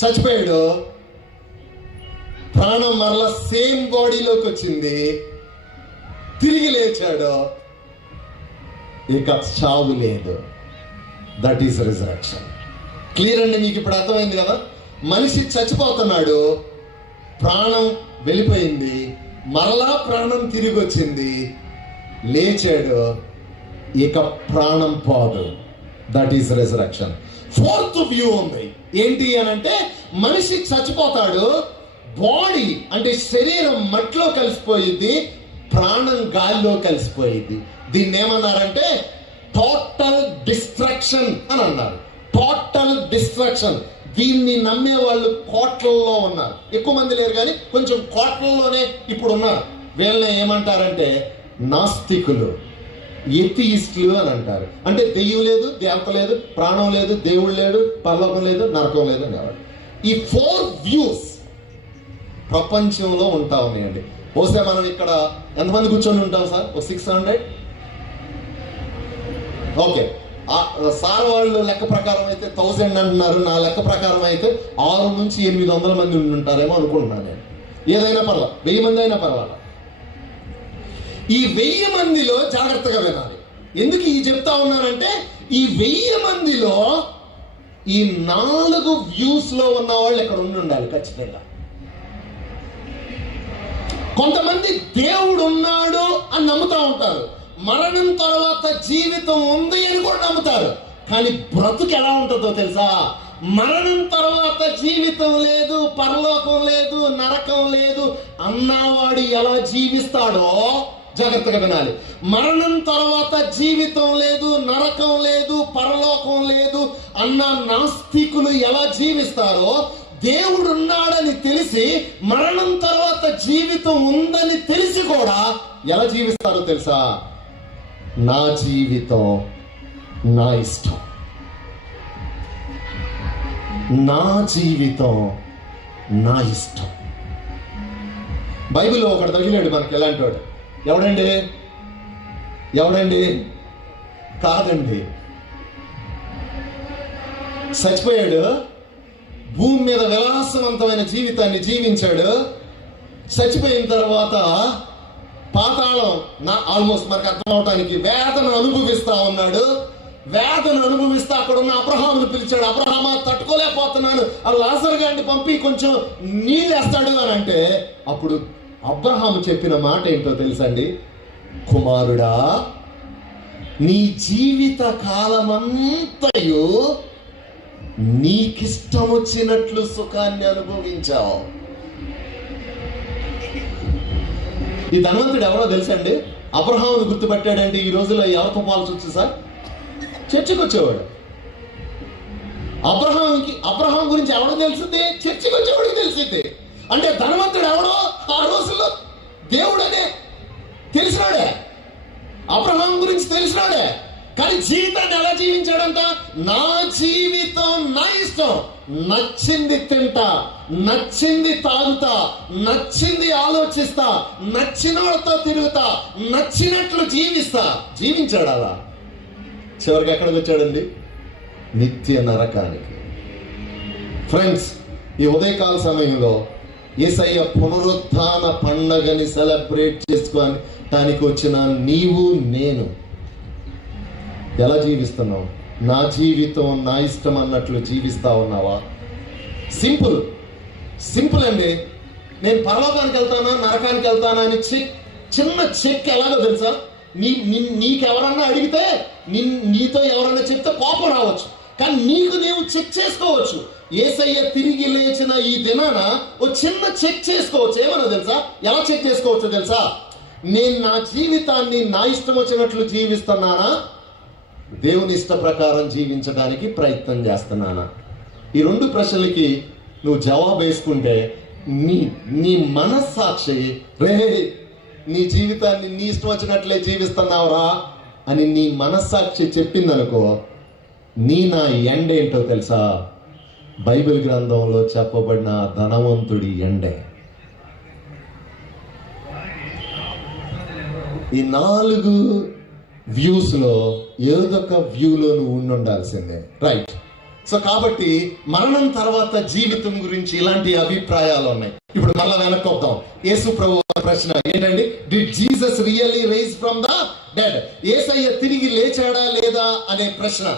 చచ్చిపోయాడు, ప్రాణం మరలా సేమ్ బాడీలోకి వచ్చింది, తిరిగి లేచాడు, ఇక చావు లేదు. That is resurrection. క్లియర్ అండి? మీకు ఇప్పుడు అర్థమైంది కదా? మనిషి చచ్చిపోతున్నాడు, ప్రాణం వెళ్ళిపోయింది, మరలా ప్రాణం తిరిగి వచ్చింది, లేచాడు, ఇక ప్రాణం పోదు. That is resurrection. Fourth view ఉంది. ఏంటి అని అంటే, మనిషి చచ్చిపోతాడు, బాడీ అంటే శరీరం మట్టిలో కలిసిపోయింది, ప్రాణం గాలిలో కలిసిపోయింది. దీన్ని ఏమన్నారంటే టోటల్ డిస్ట్రక్షన్ అని అన్నారు. Total destruction. దీన్ని నమ్మే వాళ్ళు కోట్లలో ఉన్నారు. ఎక్కువ మంది లేరు కానీ కొంచెం కోట్లలోనే ఇప్పుడు ఉన్నారు. వీళ్ళని ఏమంటారంటే నాస్తికులు, ఎథియిస్టులు అని అంటారు. అంటే దెయ్యం లేదు, దేవత లేదు, ప్రాణం లేదు, దేవుడు లేడు, పరలోకం లేదు, నరకం లేదు అనేవాడు. ఈ 4 వ్యూస్ ప్రపంచంలో ఉంటా ఉన్నాయండి. బహుశా మనం ఇక్కడ ఎంతమంది కూర్చొని ఉంటాం సార్? ఒక 600. ఓకే, సార్ వాళ్ళు లెక్క ప్రకారం అయితే 1000 అంటున్నారు. నా లెక్క ప్రకారం అయితే 600 నుంచి 800 మంది ఉంటారేమో అనుకుంటున్నాను నేను. ఏదైనా పర్వాలేదు, 1000 మంది అయినా పర్వాలేదు. ఈ 1000 మందిలో జాగ్రత్తగా వినాలి. ఎందుకు ఈ చెప్తా ఉన్నానంటే, ఈ 1000 మందిలో ఈ 4 వ్యూస్ లో ఉన్న వాళ్ళు ఇక్కడ ఉండాలి ఖచ్చితంగా. కొంతమంది దేవుడు ఉన్నాడు అని నమ్ముతా ఉంటారు, మరణం తర్వాత జీవితం ఉంది అని కూడా నమ్ముతారు. కానీ బ్రతుకు ఎలా ఉంటుందో తెలుసా? మరణం తర్వాత జీవితం లేదు, పరలోకం లేదు, నరకం లేదు అన్నవాడు ఎలా జీవిస్తాడో జాగ్రత్తగా వినాలి. మరణం తర్వాత జీవితం లేదు, నరకం లేదు, పరలోకం లేదు అన్న నాస్తికులు ఎలా జీవిస్తారో, దేవుడు ఉన్నాడని తెలిసి మరణం తర్వాత జీవితం ఉందని తెలిసి కూడా ఎలా జీవిస్తారో తెలుసా? నా జీవితం నా ఇష్టం, నా జీవితం నా ఇష్టం. బైబిల్లో ఒకడు తగిలాడు మనకి. ఎలాంటి వాడు? ఎవడండి? కాదండి, చచ్చిపోయాడు, భూమి మీద విలాసవంతమైన జీవితాన్ని జీవించాడు, చచ్చిపోయిన తర్వాత పాతాళం ఆల్మోస్ట్ మనకు అర్థం అవటానికి వేదన అనుభవిస్తా ఉన్నాడు. వేదన అనుభవిస్తా అక్కడ ఉన్న అబ్రహామును పిలిచాడు. అబ్రహామా, తట్టుకోలేకపోతున్నాను, ఆ లాజరు గారిని పంపి కొంచెం నీళ్ళు వేస్తాడు అని అంటే, అప్పుడు అబ్రహాము చెప్పిన మాట ఏంటో తెలుసండి? కుమారుడా, నీ జీవిత కాలమంతయు నీకిష్టం వచ్చినట్లు సుఖాన్ని అనుభవించావు. ఈ ధనవంతుడు ఎవరో తెలుసండి? అబ్రహామును గుర్తుపట్టాడంటే ఈ రోజుల్లో ఎవరితో పాల్సి వచ్చు సార్? చర్చికి వచ్చేవాడు. అబ్రహాం గురించి ఎవడో తెలిసింది? చర్చికి వచ్చేవాడికి తెలిసింది. అంటే ధనవంతుడు ఎవడో ఆ రోజుల్లో దేవుడనే తెలిసినాడే, అబ్రహాం గురించి తెలిసినాడే. కానీ జీవితాన్ని ఎలా జీవించాడంట? నా జీవితం నా ఇష్టం, నచ్చింది తింటా, నచ్చింది తాగుతా, నచ్చింది ఆలోచిస్తా, నచ్చిన వాళ్ళతో తిరుగుతా, నచ్చినట్లు జీవించాడు. అలా చివరికి ఎక్కడికి వచ్చాడండి? నిత్య నరకానికి. ఫ్రెండ్స్, ఈ ఉదయకాల సమయంలో యేసయ్య పునరుత్థాన పండగని సెలబ్రేట్ చేసుకోవడానికి వచ్చిన నీవు నేను ఎలా జీవిస్తున్నావు? నా జీవితం నా ఇష్టం అన్నట్లు జీవిస్తా ఉన్నావా? సింపుల్ అండి. నేను పరలోకానికి వెళ్తానా, నరకానికి వెళ్తానా అని చిన్న చెక్ ఎలాగో తెలుసా? నీకెవరన్నా అడిగితే, నీతో ఎవరన్నా చెప్తే కోపం రావచ్చు, కానీ నీకు నీవు చెక్ చేసుకోవచ్చు. యేసయ్య తిరిగి లేచిన ఈ దినాన ఓ చిన్న చెక్ చేసుకోవచ్చు. ఏమన్నా తెలుసా? ఎలా చెక్ చేసుకోవచ్చు తెలుసా? నేను నా జీవితాన్ని నా ఇష్టం వచ్చినట్లు జీవిస్తున్నానా, దేవుని ఇష్ట ప్రకారం జీవించడానికి ప్రయత్నం చేస్తున్నానా? ఈ 2 ప్రశ్నలకి నువ్వు జవాబు వేసుకుంటే నీ మనస్సాక్షి, రే నీ జీవితాన్ని నీ ఇష్టం వచ్చినట్లే జీవిస్తున్నావురా అని నీ మనస్సాక్షి చెప్పిందనుకో, నా ఎండ ఏంటో తెలుసా? బైబిల్ గ్రంథంలో చెప్పబడిన ధనవంతుడి ఎండే. ఈ 4 వ్యూస్ లో ఏదో ఒక వ్యూలో నువ్వు ఉండాల్సిందే, రైట్? సో కాబట్టి మరణం తర్వాత జీవితం గురించి ఇలాంటి అభిప్రాయాలు ఉన్నాయి. ఇప్పుడు మళ్ళా వెనక్కి వద్దాం. యేసు ప్రభు ప్రశ్న ఏంటండి? Did Jesus really rise from the dead? యేసయ్య తిరిగి లేచాడా లేదా అనే ప్రశ్న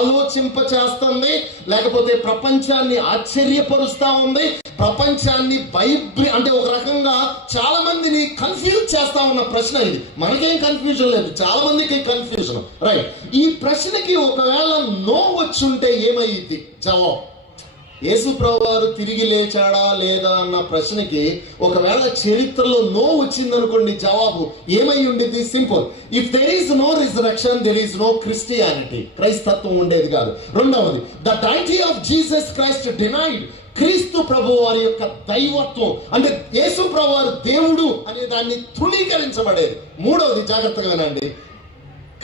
ఆలోచింప చేస్తుంది, లేకపోతే ప్రపంచాన్ని ఆశ్చర్యపరుస్తా ఉంది, ప్రపంచాన్ని అంటే ఒక రకంగా చాలా మందిని కన్ఫ్యూజ్ చేస్తా ఉన్న ప్రశ్న ఇది. మనకేం కన్ఫ్యూజన్ లేదు, చాలా మందికి కన్ఫ్యూజన్, రైట్? ఈ ప్రశ్నకి ఒకవేళ నో వచ్చుంటే ఏమయ్యింది జవాబు? యేసు ప్రభు వారు తిరిగి లేచాడా లేదా అన్న ప్రశ్నకి ఒకవేళ చరిత్రలో నో వచ్చిందనుకోండి, జవాబు ఏమై ఉండేది? Simple. If there is no resurrection, there is no Christianity. క్రైస్తత్వం ఉండేది కాదు. రెండవది, the deity of Jesus Christ denied. క్రీస్తు ప్రభు వారి యొక్క దైవత్వం అంటే యేసు ప్రభు వారు దేవుడు అనే దాన్ని తృణీకరించబడేది. మూడవది, జాగ్రత్తగా వినండి,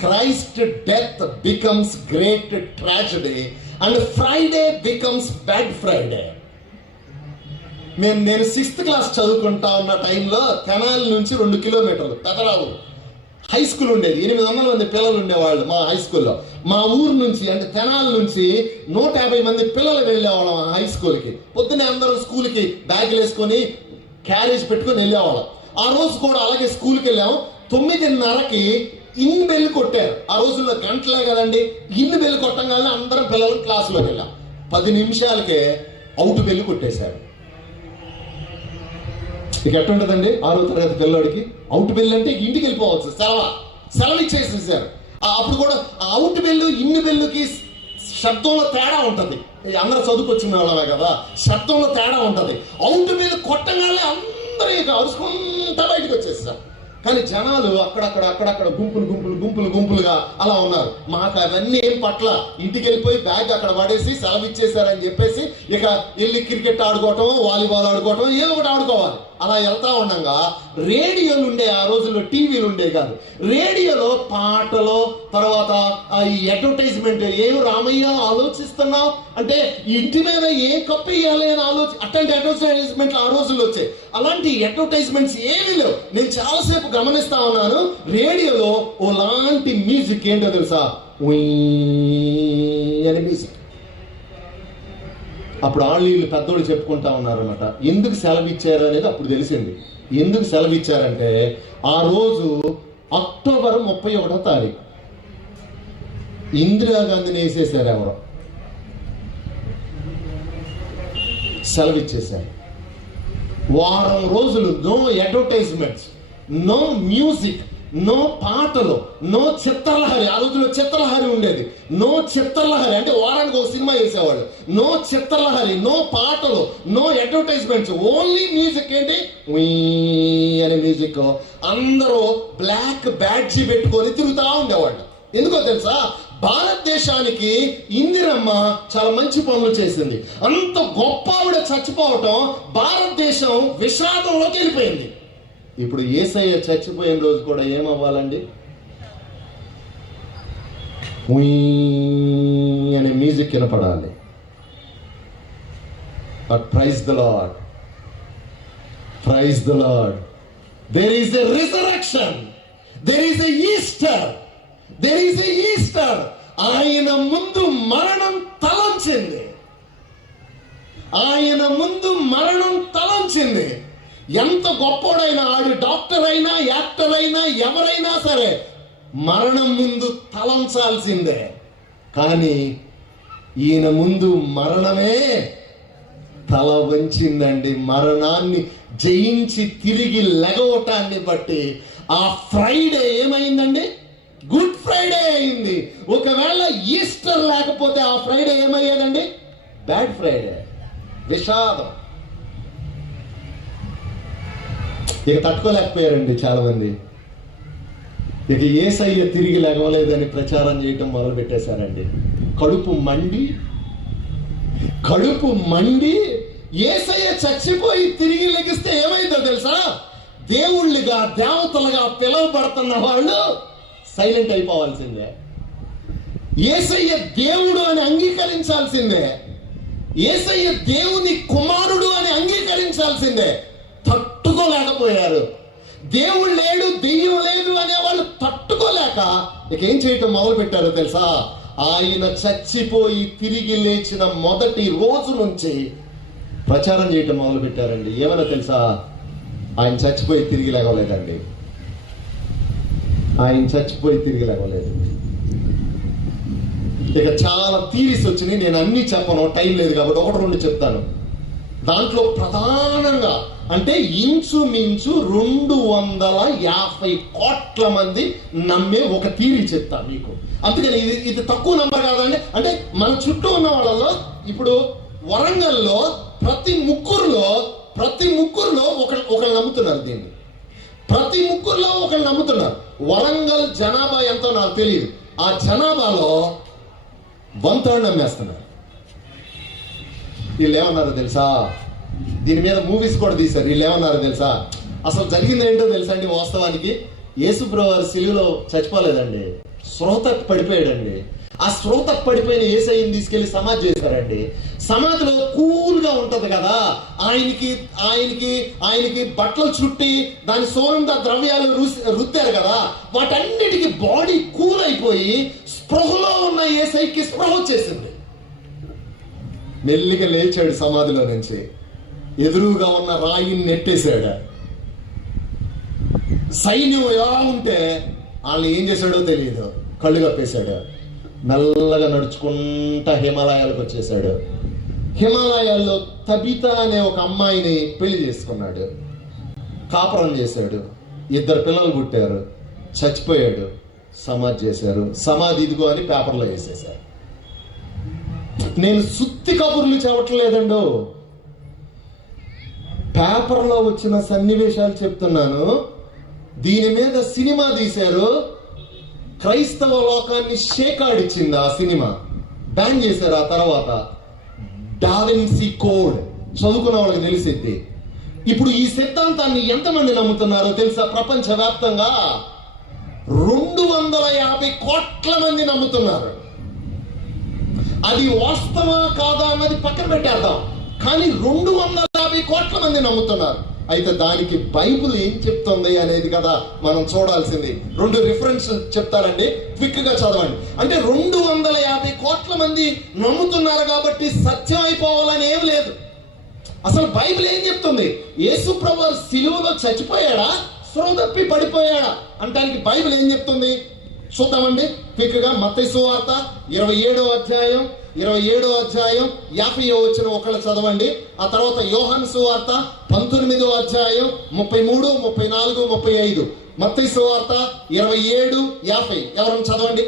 Christ death becomes great tragedy and Friday becomes bad Friday. నేను 6th క్లాస్ చదువుకుంటా ఉన్న టైంలో తెనాలి నుంచి 2 కిలోమీటర్లు పెదరావు హై స్కూల్ ఉండేది. 800 మంది పిల్లలు ఉండేవాళ్ళు మా హై స్కూల్లో. మా ఊరు నుంచి అంటే తెనాలి నుంచి 150 మంది పిల్లలు వెళ్ళేవాళ్ళం ఆ హై స్కూల్కి. పొద్దున్నే అందరూ స్కూల్కి బ్యాగులు వేసుకొని క్యారేజ్ పెట్టుకొని వెళ్ళేవాళ్ళం. ఆ రోజు కూడా అలాగే స్కూల్కి వెళ్ళాము. 9:30కి ఇన్ బెల్ కొట్టారు. ఆ రోజుల్లో గంటలే కదండి. ఇన్ బెల్ కొట్టంగానే అందరం పిల్లలు క్లాసులోకి వెళ్ళాం. 10 నిమిషాలకే అవుట్ బెల్ కొట్టేశారు. ఇక ఎట్టుంటదండి 6వ తరగతి పిల్లడికి? అవుట్ బెల్ అంటే ఇంటికి వెళ్ళిపోవచ్చు, సెలవు ఇచ్చేసేసారు. అప్పుడు కూడా అవుట్ బెల్లు ఇన్ బెల్లుకి శబ్దంలో తేడా ఉంటది. అందరూ చదువుకొచ్చిన వాళ్ళమే కదా, శబ్దంలో తేడా ఉంటది. అవుట్ బెల్ కొట్టంగానే అందరూ ఇక అరుచుకుంటా బయటకు వచ్చేసారు. కానీ జనాలు అక్కడక్కడ గుంపులుగా అలా ఉన్నారు. మాకు అవన్నీ ఏం పట్ల, ఇంటికి వెళ్ళిపోయి బ్యాగ్ అక్కడ పడేసి సెలవు ఇచ్చేసారని చెప్పేసి ఇక వెళ్ళి క్రికెట్ ఆడుకోవటం, వాలీబాల్ ఆడుకోవటం, ఏదో ఒకటి ఆడుకోవాలి. అలా వెళ్తా ఉండగా రేడియోలు ఉండే, ఆ రోజుల్లో టీవీలు ఉండే కాదు. రేడియోలో పాటలు, తర్వాత ఈ అడ్వర్టైజ్మెంట్, ఏం రామయ్య ఆలోచిస్తున్నావు అంటే ఇంటి మీద ఏ కప్పు వేయాలి అని అట్లాంటి అడ్వర్టైజ్మెంట్లు ఆ రోజుల్లో వచ్చాయి. అలాంటి అడ్వర్టైజ్మెంట్స్ ఏమీ లేవు. నేను చాలాసేపు గమనిస్తా ఉన్నాను. రేడియోలో ఓ లాంటి మ్యూజిక్ ఏంటో తెలుసా? అనే మ్యూజిక్. అప్పుడు వీళ్ళు పెద్దోళ్ళు చెప్పుకుంటా ఉన్నారన్నమాట. ఎందుకు సెలవు ఇచ్చారు అనేది అప్పుడు తెలిసింది. ఎందుకు సెలవు ఇచ్చారంటే ఆ రోజు అక్టోబర్ 31వ తారీఖు ఇందిరాగాంధీని వేసేసారు. ఎవరో సెలవు ఇచ్చేసారు. వారం రోజులు no advertisements, no music, no పాటలు, నో చిత్రలహరి. ఆ రోజుల్లో చిత్రలహరి ఉండేది. నో చిత్రలహరి అంటే వారానికి ఒక సినిమా వేసేవాళ్ళు. నో చిత్రలహరి, నో పాటలు, నో అడ్వర్టైజ్మెంట్స్, ఓన్లీ మ్యూజిక్. ఏంటి అనే మ్యూజిక్. అందరూ బ్లాక్ బ్యాడ్జీ పెట్టుకొని తిరుగుతూ ఉండేవాళ్ళు. ఎందుకో తెలుసా? భారతదేశానికి ఇందిరమ్మ చాలా మంచి పనులు చేసింది. అంత గొప్ప ఆవిడ చచ్చిపోవటం భారతదేశం విషాదంలోకి వెళ్ళిపోయింది. ఇప్పుడు యేసయ్య చచ్చిపోయిన రోజు కూడా ఏమవ్వాలండి? అనే మ్యూజిక్ వినపడాలి. But praise the Lord, praise the Lord. There is a resurrection, there is a Easter, there is a Easter. ఆయన ముందు మరణం తలంచింది. ఆయన ముందు మరణం తలంచింది. ఎంత గొప్పోడైనా, ఆడు డాక్టర్ అయినా, యాక్టర్ అయినా, ఎవరైనా సరే మరణం ముందు తలంచాల్సిందే. కానీ ఈయన ముందు మరణమే తల వంచిందండి. మరణాన్ని జయించి తిరిగి లెగవటాన్ని బట్టి ఆ ఫ్రైడే ఏమైందండి? గుడ్ ఫ్రైడే అయింది. ఒకవేళ ఈస్టర్ లేకపోతే ఆ ఫ్రైడే ఏమయ్యేదండి? బ్యాడ్ ఫ్రైడే, విషాదం. ఇక తట్టుకోలేకపోయారండి చాలా మంది. ఇక యేసయ్య తిరిగి లెగవలేదని ప్రచారం చేయటం మొదలు పెట్టేశారండి. కడుపు మండి యేసయ్య చచ్చిపోయి తిరిగి లెగిస్తే ఏమైందో తెలుసా? దేవుళ్ళుగా, దేవతలుగా పిలువబడుతున్న వాళ్ళు సైలెంట్ అయిపోవాల్సిందే. యేసయ్య దేవుడు అని అంగీకరించాల్సిందే. యేసయ్య దేవుని కుమారుడు అని అంగీకరించాల్సిందే. తట్టుకోలేకపోయారు. దేవుడు లేడు, దెయ్యం లేదు అనేవాళ్ళు తట్టుకోలేక ఇక ఏం చేయటం మొదలు పెట్టారో తెలుసా? ఆయన చచ్చిపోయి తిరిగి లేచిన మొదటి రోజు నుంచి ప్రచారం చేయటం మొదలు పెట్టారండి. ఏమన్నా తెలుసా? ఆయన చచ్చిపోయి తిరిగి లేవలేదండి. ఆయన చచ్చిపోయి తిరిగి లేవలేదు. ఇక చాలా థీరీస్ వచ్చినాయి. నేను అన్ని చెప్పను, టైం లేదు కాబట్టి ఒకటి రెండు చెప్తాను. దాంట్లో ప్రధానంగా అంటే ఇంచుమించు 250 కోట్ల మంది నమ్మే ఒక థీరీ చెప్తాను మీకు. అందుకని ఇది తక్కువ నంబర్ కాదండి. అంటే మన చుట్టూ ఉన్న వాళ్ళలో ఇప్పుడు వరంగల్లో ప్రతి ముగ్గురులో ఒకళ్ళు నమ్ముతున్నారు దీన్ని. ప్రతి ముగ్గురులో ఒకళ్ళు నమ్ముతున్నారు. వరంగల్ జనాభా ఎంతో నాకు తెలియదు. ఆ జనాభాలో 1/3 నమ్మేస్తున్నారు. వీళ్ళు ఏమన్నారో తెలుసా? దీని మీద మూవీస్ కూడా తీశారు. వీళ్ళు ఏమన్నారో తెలుసా? అసలు జరిగింది ఏంటో తెలుసా అండి? వాస్తవానికి యేసుప్రభువు వారు సిలువలో చచ్చిపోలేదండి, స్పృహ పడిపోయాడండి. ఆ స్పృహ పడిపోయిన యేసయ్యని తీసుకెళ్లి సమాధి చేశారండి. సమాధిలో కూల్గా ఉంటది కదా, ఆయనకి బట్టలు చుట్టి దాని సుగంధ ద్రవ్యాలు రుద్దారు కదా, వాటన్నిటికీ బాడీ కూల్ అయిపోయి స్పృహలో ఉన్న యేసయ్యకి స్పృహ వచ్చేసింది. మెల్లిగా లేచాడు సమాధిలో నుంచి, ఎదురుగా ఉన్న రాయిని నెట్టేశాడు. సైన్యం ఎలా ఉంటే వాళ్ళు ఏం చేశాడో తెలియదు, కళ్ళు కప్పేశాడు. మెల్లగా నడుచుకుంటా హిమాలయాలకు వచ్చేసాడు. హిమాలయాల్లో తబిత అనే ఒక అమ్మాయిని పెళ్లి చేసుకున్నాడు, కాపురం చేశాడు. 2 పిల్లలు పుట్టారు. చచ్చిపోయాడు, సమాధి చేశారు. సమాధి ఇదిగో అని పేపర్లో వేసేశారు. నేను సుత్తి కబుర్లు చెప్పట్లేదండు, పేపర్లో వచ్చిన సన్నివేశాలు చెప్తున్నాను. దీని మీద సినిమా తీశారు. క్రైస్తవ లోకాన్ని షేకాడిచ్చింది ఆ సినిమా. బ్యాన్ చేశారు. ఆ తర్వాత డావిన్సీ కోడ్ చదువుకున్న వాళ్ళకి తెలిసిద్ది. ఇప్పుడు ఈ సిద్ధాంతాన్ని ఎంతమంది నమ్ముతున్నారో తెలుసా? ప్రపంచవ్యాప్తంగా 250 కోట్ల మంది నమ్ముతున్నారు. అది వాస్తవా కాదా అన్నది పక్కన పెట్టేద్దాం, కానీ 250 కోట్ల మంది నమ్ముతున్నారు. అయితే దానికి బైబుల్ ఏం చెప్తుంది అనేది కదా మనం చూడాల్సింది. 2 రిఫరెన్స్ చెప్తారండి, క్విక్ గా చదవండి. అంటే 250 కోట్ల మంది నమ్ముతున్నారు కాబట్టి సత్యం అయిపోవాలని ఏం లేదు. అసలు బైబిల్ ఏం చెప్తుంది? యేసుప్రభు సిలువలో చచ్చిపోయాడా, స్పృహ తప్పి పడిపోయాడా అంటానికి బైబిల్ ఏం చెప్తుంది చూద్దామండి క్విక్ గా. మత్తయి సువార్త 27వ అధ్యాయం 50వ వచనం ఒకళ్ళు చదవండి. ఆ తర్వాత యోహాను సువార్త 19వ అధ్యాయం 33, 34, 35. మత్తయి సువార్త 27:50 ఎవరైనా చదవండి.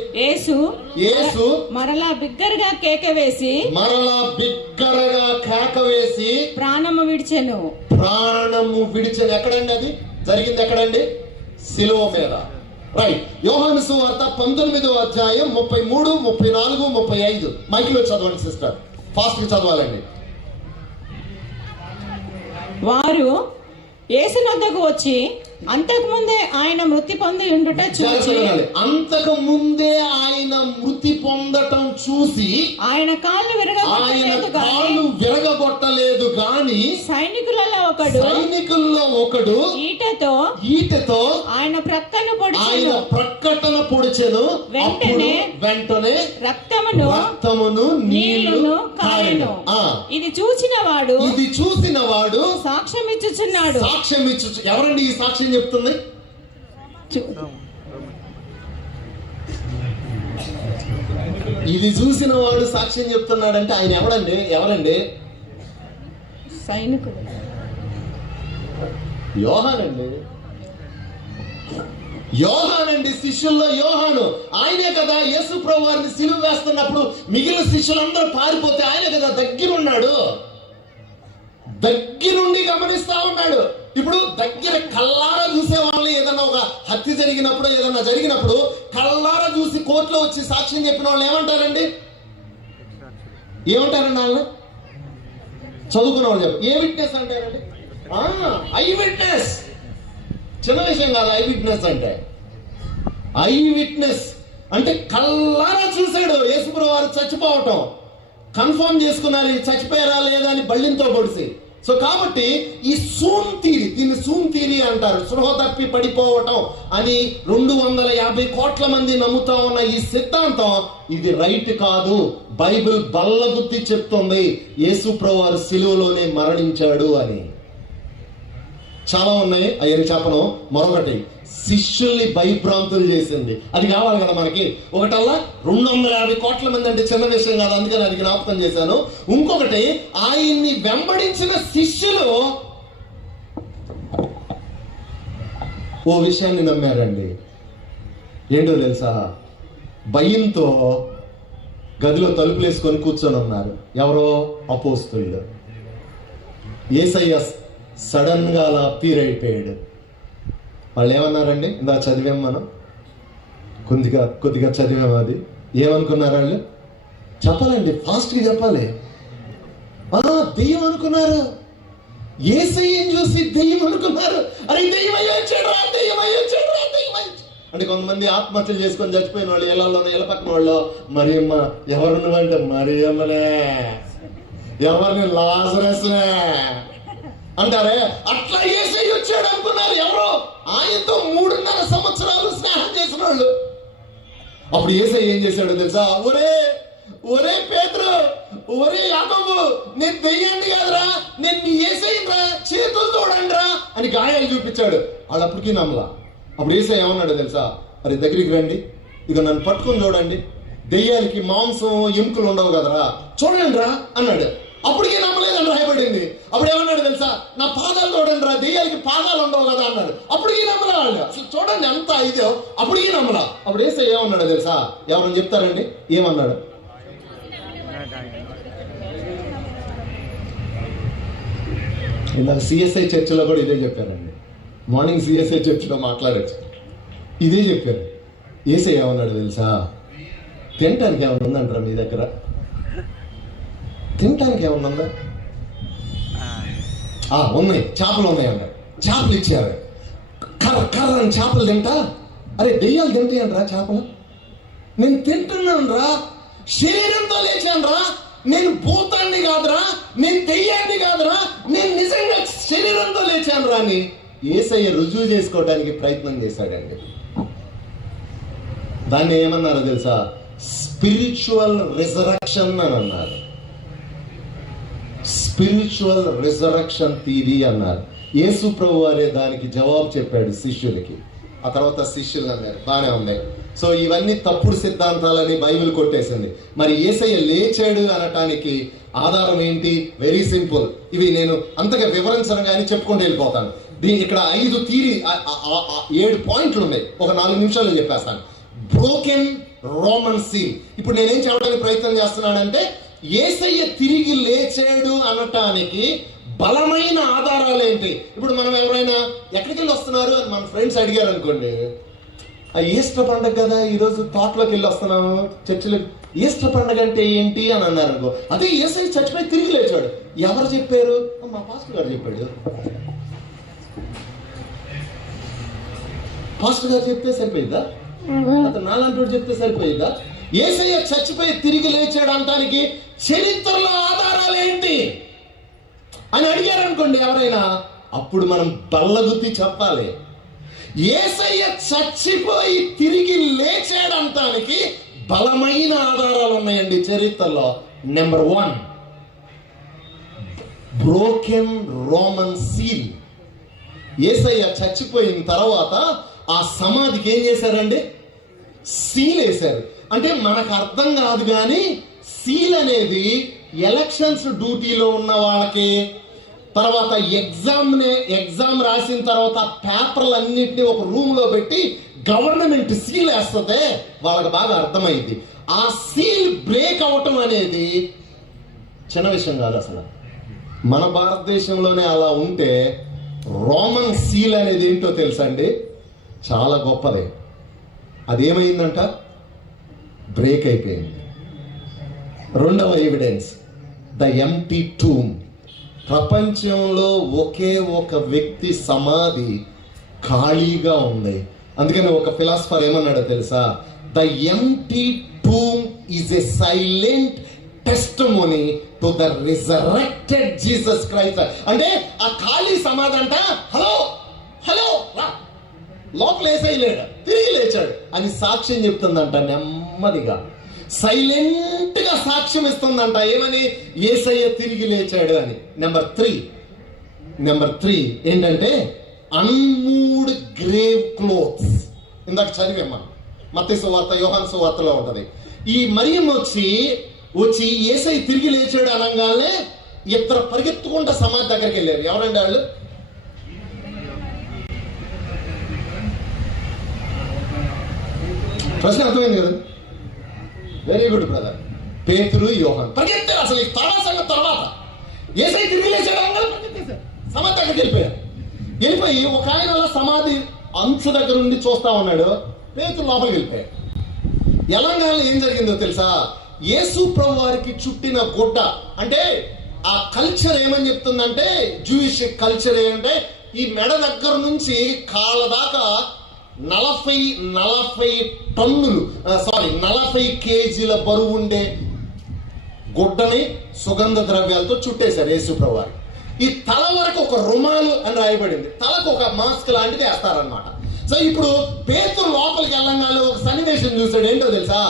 యేసు మరలా బిగ్గరగా కేక వేసి ప్రాణము విడిచెను. ఎక్కడండి అది జరిగింది? ఎక్కడండి? సిలువ మీద. రైట్. యోహాను సువార్త 19వ అధ్యాయం 33, 34, 35. మైక్లో చదవండి సిస్టర్, ఫాస్ట్ గా చదవాలండి. వారు యేసు వద్దకు వచ్చి అంతకుముందే ఆయన మృతి పొంది ఉండుట చూసి, ఆయన కాళ్ళు విరగగొట్టలేదు గాని సైనికులలో ఒకడు ఈటతో ఆయన ప్రక్కన పొడిచెను. వెంటనే రక్తమును నీళ్లును కారెను. ఇది చూసిన వాడు సాక్ష్యం ఇచ్చుచున్నాడు. ఎవరండి ఈ సాక్ష్యం చెప్తుంది? ఇది చూసిన వాడు సాక్ష్యం చెప్తున్నాడంటే ఆయన ఎవరండి? సైనికుడు యోహానండి, శిష్యుల్లో యోహాను. ఆయనే కదా యేసు ప్రభు వారిని సిలువ వేస్తున్నప్పుడు మిగిలిన శిష్యులందరూ పారిపోతే ఆయన కదా దగ్గరున్నాడు, దగ్గరుండి గమనిస్తా ఉన్నాడు. ఇప్పుడు దగ్గర కల్లారా చూసే వాళ్ళు ఏదైనా ఒక హత్య జరిగినప్పుడు ఏదైనా జరిగినప్పుడు కల్లారా చూసి కోర్టులో వచ్చి సాక్ష్యం చెప్పిన వాళ్ళు ఏమంటారండి? వాళ్ళు చదువుకున్న వాళ్ళు చెప్పారు. ఏ విట్నెస్ అంటారండి? I witness. చిన్న విషయం కాదు ఐ విట్నెస్ అంటే. ఐ విట్నెస్ అంటే కల్లారా చూశాడు యేసుప్రభు వారు చచ్చిపోవటం, కన్ఫర్మ్ చేసుకున్నారు చచ్చిపోయారా లేదా అని బళ్ళింతో పొడిసి సో కాబట్టి ఈ సూన్ థియరీ, దీన్ని సూన్ థియరీ అంటారు, సృహ తప్పి పడిపోవటం అని 250 కోట్ల మంది నమ్ముతా ఉన్న ఈ సిద్ధాంతం ఇది రైట్ కాదు. బైబిల్ బల్లగుద్ది చెప్తుంది యేసు ప్రభువు వారు సిలువలోనే మరణించాడు అని. చాలా ఉన్నాయి, అయ్యని చెప్పను. మరొకటి శిష్యుల్ని భయభ్రాంతులు చేసింది, అది కావాలి కదా మనకి. ఒకటల్లా 250 కోట్ల మంది అంటే చిన్న విషయం కాదు, అందుకని అది జ్ఞాపకం చేశాను. ఇంకొకటి, ఆయన్ని వెంబడించిన శిష్యులు ఓ విషయాన్ని నమ్మారండి. ఏంటో తెలుసా? భయంతో గదిలో తలుపులు వేసుకొని కూర్చొని ఉన్నారు. ఎవరో అపోస్తలులు. యేసయ్య సడన్ గా అలా అప్పీర్ అయిపోయాడు. వాళ్ళు ఏమన్నారండి? ఇందా చదివాం మనం, కొద్దిగా చదివాం. అది ఏమనుకున్నారు వాళ్ళు? చెప్పాలండి, ఫాస్ట్గా చెప్పాలి. దెయ్యం అనుకున్నారు. యేసయ్యని చూసి దెయ్యం అనుకున్నారు. అరే దెయ్యం అయ్యొచ్చాడు రా, దెయ్యం అయ్యొచ్చాడు రా, దెయ్యం అయ్యొచ్చాడు. అంటే కొంతమంది ఆత్మహత్యలు చేసుకొని చచ్చిపోయిన వాళ్ళు ఇళ్లలోనే, ఇళ్ళ పక్కన వాళ్ళు, మరియమ్మ ఎవరు నువ్వంటే మరియమ్మనే, ఎవరిని లాజరస్నే అంటారే, అట్లా యేసయ్య వచ్చాడు అనుకున్నారు. ఎవరో ఆయనతో 3.5 సంవత్సరాలు స్నేహం చేసిన వాళ్ళు. అప్పుడు యేసయ్య ఏం చేశాడో తెలుసా? ఒరే పేతురు, ఒరే యాకోబు, నేను దెయ్యాన్ని కాదురా, నేను నీ యేసయ్యరా, చేతులు తోడండి రా అని గాయాలు చూపించాడు. వాళ్ళు అప్పటికీ నమ్మలా. అప్పుడు యేసయ్య ఏమన్నాడో తెలుసా? అరే దగ్గరికి రండి, ఇక నన్ను పట్టుకొని చూడండి, దెయ్యాలకి మాంసం ఎముకలు ఉండవు కదరా, చూడండి రా అన్నాడు. అప్పటికీ నమ్మలేదని రాయబడింది. అప్పుడు ఏమన్నాడు తెలుసా? నా పాదాలు చూడండి రా, దెయ్యాలకి పాదాలు ఉండవు కదా అన్నాడు. అప్పటికీ నమ్మలే వాళ్ళు. అసలు చూడండి అంత ఇదే, అప్పటికీ నమ్మలా. అప్పుడు యేసయ్య ఏమన్నాడు తెలుసా? ఎవరైనా చెప్తారండి ఏమన్నాడు? ఇందాక సిఎస్ఐ చర్చిలో కూడా ఇదే చెప్పారండి. మార్నింగ్ సిఎస్ఐ చర్చిలో మాట్లాడచ్చు, ఇదే చెప్పారు. యేసయ్య ఏమన్నాడు తెలుసా? తినటానికి ఏమైనా ఉందంటారా మీ దగ్గర? తినటానికి ఏమన్నా ఉందా? ఉన్నాయి, చేపలు ఉన్నాయి అన్నాడు. చేపలు ఇచ్చారు. కర్రని చేపలు తింటా? అరే దెయ్యాలు తింటాయండి రా చేపలు. నేను తింటున్నాను రా, శరీరంతో లేచాను రా, నేను భూతాన్ని కాదురా, నేను దెయ్యాన్ని కాదురా, నేను నిజంగా శరీరంతో లేచాను రా అని యేసయ్య రుజువు చేసుకోవడానికి ప్రయత్నం చేశాడండి. దాన్ని ఏమన్నారో తెలుసా? స్పిరిచువల్ రిజరక్షన్ అని అన్నారు. స్పిరిచువల్ రిజరక్షన్ థియరీ అన్నారు. యేసు ప్రభు వారే దానికి జవాబు చెప్పాడు శిష్యులకి. ఆ తర్వాత శిష్యులు అన్నారు, బాగానే ఉంది. సో ఇవన్నీ తప్పుడు సిద్ధాంతాలని బైబిల్ కొట్టేసింది. మరి యేసయ్య లేచాడు అనటానికి ఆధారం ఏంటి? Very simple. ఇవి నేను అంతగా వివరించను కానీ చెప్పుకుంటూ వెళ్ళిపోతాను. ఇక్కడ 5 థియరీ, 7 పాయింట్లు ఉన్నాయి. ఒక 4 నిమిషాలు చెప్పేస్తాను. Broken Roman seal. ఇప్పుడు నేనేం చెప్పడానికి ప్రయత్నం చేస్తున్నానంటే, యేసయ్య తిరిగి లేచాడు అనటానికి బలమైన ఆధారాలు ఏంటి? ఇప్పుడు మనం ఎవరైనా ఎక్కడికి వెళ్ళి వస్తున్నారు అని మన ఫ్రెండ్స్ అడిగారు అనుకోండి, ఈస్టర్ పండుగ కదా ఈరోజు తోటలోకి వెళ్ళి వస్తున్నాము చర్చిలో, ఈస్టర్ పండుగ అంటే ఏంటి అని అన్నారు అనుకో. అదే యేసయ్య చచ్చిపోయి తిరిగి లేచాడు. ఎవరు చెప్పారు? మా పాస్టర్ గారు చెప్పాడు. పాస్టర్ గారు చెప్తే సరిపోయిందా? అతను నాలాంటి చెప్తే సరిపోయిందా? యేసయ్య చచ్చిపోయి తిరిగి లేచాడు అనడానికి చరిత్రలో ఆధారాలు ఏంటి అని అడిగారు అనుకోండి ఎవరైనా, అప్పుడు మనం బల్లగుద్ది చెప్పాలి. యేసయ్య చచ్చిపోయి తిరిగి లేచాడు అనడానికి బలమైన ఆధారాలు ఉన్నాయండి చరిత్రలో. Number 1, broken Roman seal. యేసయ్య చచ్చిపోయిన తర్వాత ఆ సమాధికి ఏం చేశారండి? సీల్ వేశారు. అంటే మనకు అర్థం కాదు కానీ సీల్ అనేది ఎలక్షన్స్ డ్యూటీలో ఉన్న వాళ్ళకి, తర్వాత ఎగ్జామ్ రాసిన తర్వాత పేపర్లన్నింటినీ ఒక రూమ్ లో పెట్టి గవర్నమెంట్ సీల్ వేస్తే వాళ్ళకి బాగా అర్థమైంది. ఆ సీల్ బ్రేక్ అవటం అనేది చిన్న విషయం కాదు అసలు. మన భారతదేశంలోనే అలా ఉంటే రోమన్ సీల్ అనేది ఏంటో తెలుసా అండి? చాలా గొప్పది. అదేమైందంట? బ్రేక్ అయిపోయింది. రెండవ ఎవిడెన్స్, ద ఎంప్టీ టూమ్. ప్రపంచంలో ఒకే ఒక వ్యక్తి సమాధి ఖాళీగా ఉంది. అందుకని ఒక ఫిలాసఫర్ ఏమన్నాడో తెలుసా? The empty tomb is a silent testimony to the resurrected Jesus Christ. అంటే ఆ ఖాళీ సమాధి అంట, హలో హలో లోపల వేసేయలేడు, తిరిగి లేచాడు అని సాక్ష్యం చెప్తుందంట. నెమ్మదిగా సైలెంట్ గా సాక్ష్యం ఇస్తుందంట. ఏమని? యేసయ్య తిరిగి లేచాడు అని. నెంబర్ త్రీ ఏంటంటే అన్మూవ్డ్ గ్రేవ్ క్లోత్స్. ఇందాక చదివాం మనం, మత్తయి సువార్త, యోహాను సువార్తలో ఉంటది. ఈ మరియం వచ్చి యేసయ్య తిరిగి లేచాడు అనగానే ఇద్దరు పరిగెత్తుకుంటా సమాధి దగ్గరికి వెళ్ళారు. ఎవరండి వాళ్ళు? ప్రశ్న అర్థమైంది కదా? Very good brother. పేతురు, యోహాను పరిగెత్తారు. అసలు ఈ తర్వాత యేసయ్య తిరిగి లేచాడు అనగానే పరిగెత్తేశారు, సమాధి దగ్గరికి వెళ్ళిపోయి ఒక ఆయన అలా సమాధి అంచు దగ్గర ఉండి చూస్తా ఉన్నాడు. పేతురు లోపలికి వెళ్ళిపోయాడు. ఎలాంగానే ఏం జరిగిందో తెలుసా? యేసు ప్రభు వారికి చుట్టిన గుడ్డ, అంటే ఆ కల్చర్ ఏమని చెప్తుందంటే, జూయిష్ కల్చర్ ఏంటంటే ఈ మెడ దగ్గర నుంచి కాళ్ళ దాకా 40 కేజీల బరువు ఉండే గుడ్డని సుగంధ ద్రవ్యాలతో చుట్టేశారు యేసు ప్రభు వారికి. ఈ తల వరకు ఒక రుమాలు అని రాయబడింది, తలకు ఒక మాస్క్ లాంటిది వేస్తారనమాట. సో ఇప్పుడు పేతురు లోపలికి వెళ్ళంగానే ఒక సన్నివేశం చూశాడు. ఏంటో తెలుసా?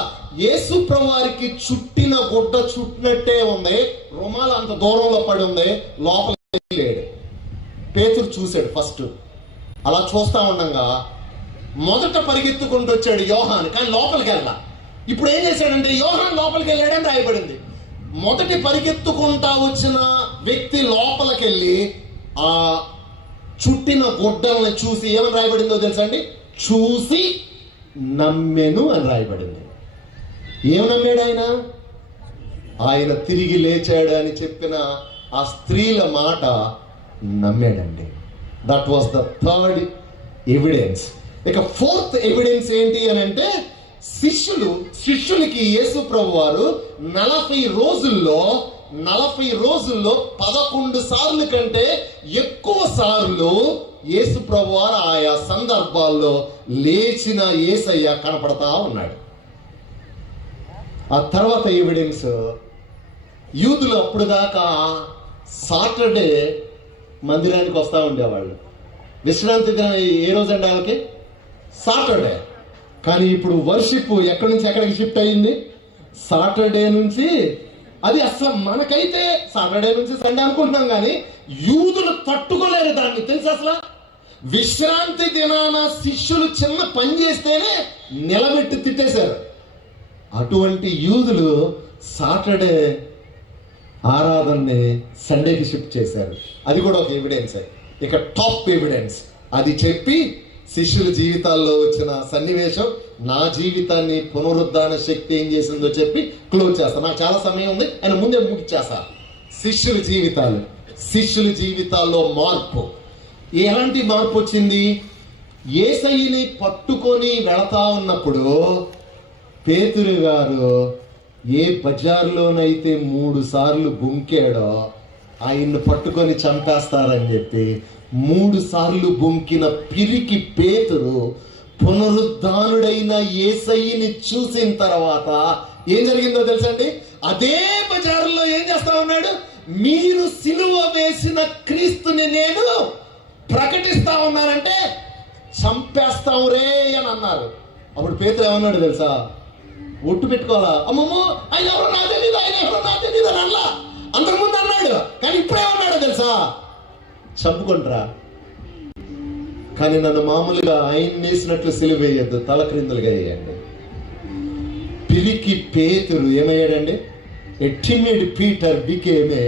యేసు ప్రభు వారికి చుట్టిన గుడ్డ చుట్టినట్టే ఉంది, రుమాలు అంత దూరంలో పడి ఉంది, లోపలికి లేడు. పేతురు చూశాడు ఫస్ట్. అలా చూస్తా ఉండగా మొదట పరిగెత్తుకుంటూ వచ్చాడు యోహాను, కానీ లోపలికి వెళ్ళా. ఇప్పుడు ఏం చేశాడంటే యోహాను లోపలికి వెళ్ళాడని రాయబడింది. మొదటి పరిగెత్తుకుంటా వచ్చిన వ్యక్తి లోపలికి వెళ్ళి ఆ చుట్టిన గుడ్డల్ని చూసి ఏమని రాయబడిందో తెలుసా అండి? చూసి నమ్మెను అని రాయబడింది. ఏం నమ్మాడు ఆయన? ఆయన తిరిగి లేచాడు అని చెప్పిన ఆ స్త్రీల మాట నమ్మాడండి. That was the third evidence. ఇక ఫోర్త్ ఎవిడెన్స్ ఏంటి అని అంటే, శిష్యులకి యేసు ప్రభు వారు 40 రోజుల్లో 11 సార్లు కంటే ఎక్కువ సార్లు యేసు ప్రభు వారు ఆయా సందర్భాల్లో లేచిన యేసయ్య కనపడతా ఉన్నాడు. ఆ తర్వాత ఎవిడెన్స్, యూదులు అప్పుడు దాకా సాటర్డే మందిరానికి వస్తూ ఉండేవాళ్ళు. విశ్రాంతి దినం ఏ రోజు అండి వాళ్ళకి? సాటర్డే. కానీ ఇప్పుడు వర్షిప్ ఎక్కడి నుంచి ఎక్కడికి షిఫ్ట్ అయింది? సాటర్డే నుంచి. అది అసలు మనకైతే సాటర్డే నుంచి సండే అనుకుంటున్నాం, కానీ యూదులు తట్టుకోలేరు దాన్ని. తెలుసు అసలు విశ్రాంతి దినాన శిష్యులు చిన్న పని చేస్తేనే నిలబెట్టి తిట్టేశారు. అటువంటి యూదులు సాటర్డే ఆరాధనని సండేకి షిఫ్ట్ చేశారు. అది కూడా ఒక ఎవిడెన్స్. ఇక టాప్ ఎవిడెన్స్ అది చెప్పి శిష్యుల జీవితాల్లో వచ్చిన సన్నివేశం, నా జీవితాన్ని పునరుద్ధాన శక్తి ఏం చేసిందో చెప్పి క్లోజ్ చేస్తా. నాకు చాలా సమయం ఉంది, ఆయన ముందే ముగిచ్చేస్తా. శిష్యుల జీవితాల్లో మార్పు. ఎలాంటి మార్పు వచ్చింది? యేసయ్యని పట్టుకొని వెళతా ఉన్నప్పుడు పేతురు గారు ఏ బజార్లోనైతే 3 సార్లు బొంకాడో ఆయన్ని పట్టుకొని చంపేస్తారని చెప్పి 3 సార్లు బొంకిన పిరికి పేతురు పునరుద్ధానుడైన యేసయ్యని చూసిన తర్వాత ఏం జరిగిందో తెలుసండి? అదే బజారులో ఏం చేస్తా ఉన్నాడు? మీరు సిలువ వేసిన క్రీస్తుని నేను ప్రకటిస్తా ఉన్నానంటే చంపేస్తాం రే అని అన్నారు. అప్పుడు పేతురు ఏమన్నాడు తెలుసా? ఒట్టు పెట్టుకోవాలా, అమ్మమ్మో ఆయన ఎవరో నా తెలీదు అని అన్నా. అంతకుముందు అన్నాడు, కానీ ఇప్పుడేమన్నాడో తెలుసా? చంపుకుంటారా, కానీ నన్ను మామూలుగా ఆయన వేసినట్లు సిలువ వేయద్దు, తల క్రిందులుగా వేయండి. పిరికి పేతురు ఏమయ్యాడండి? A timid Peter became a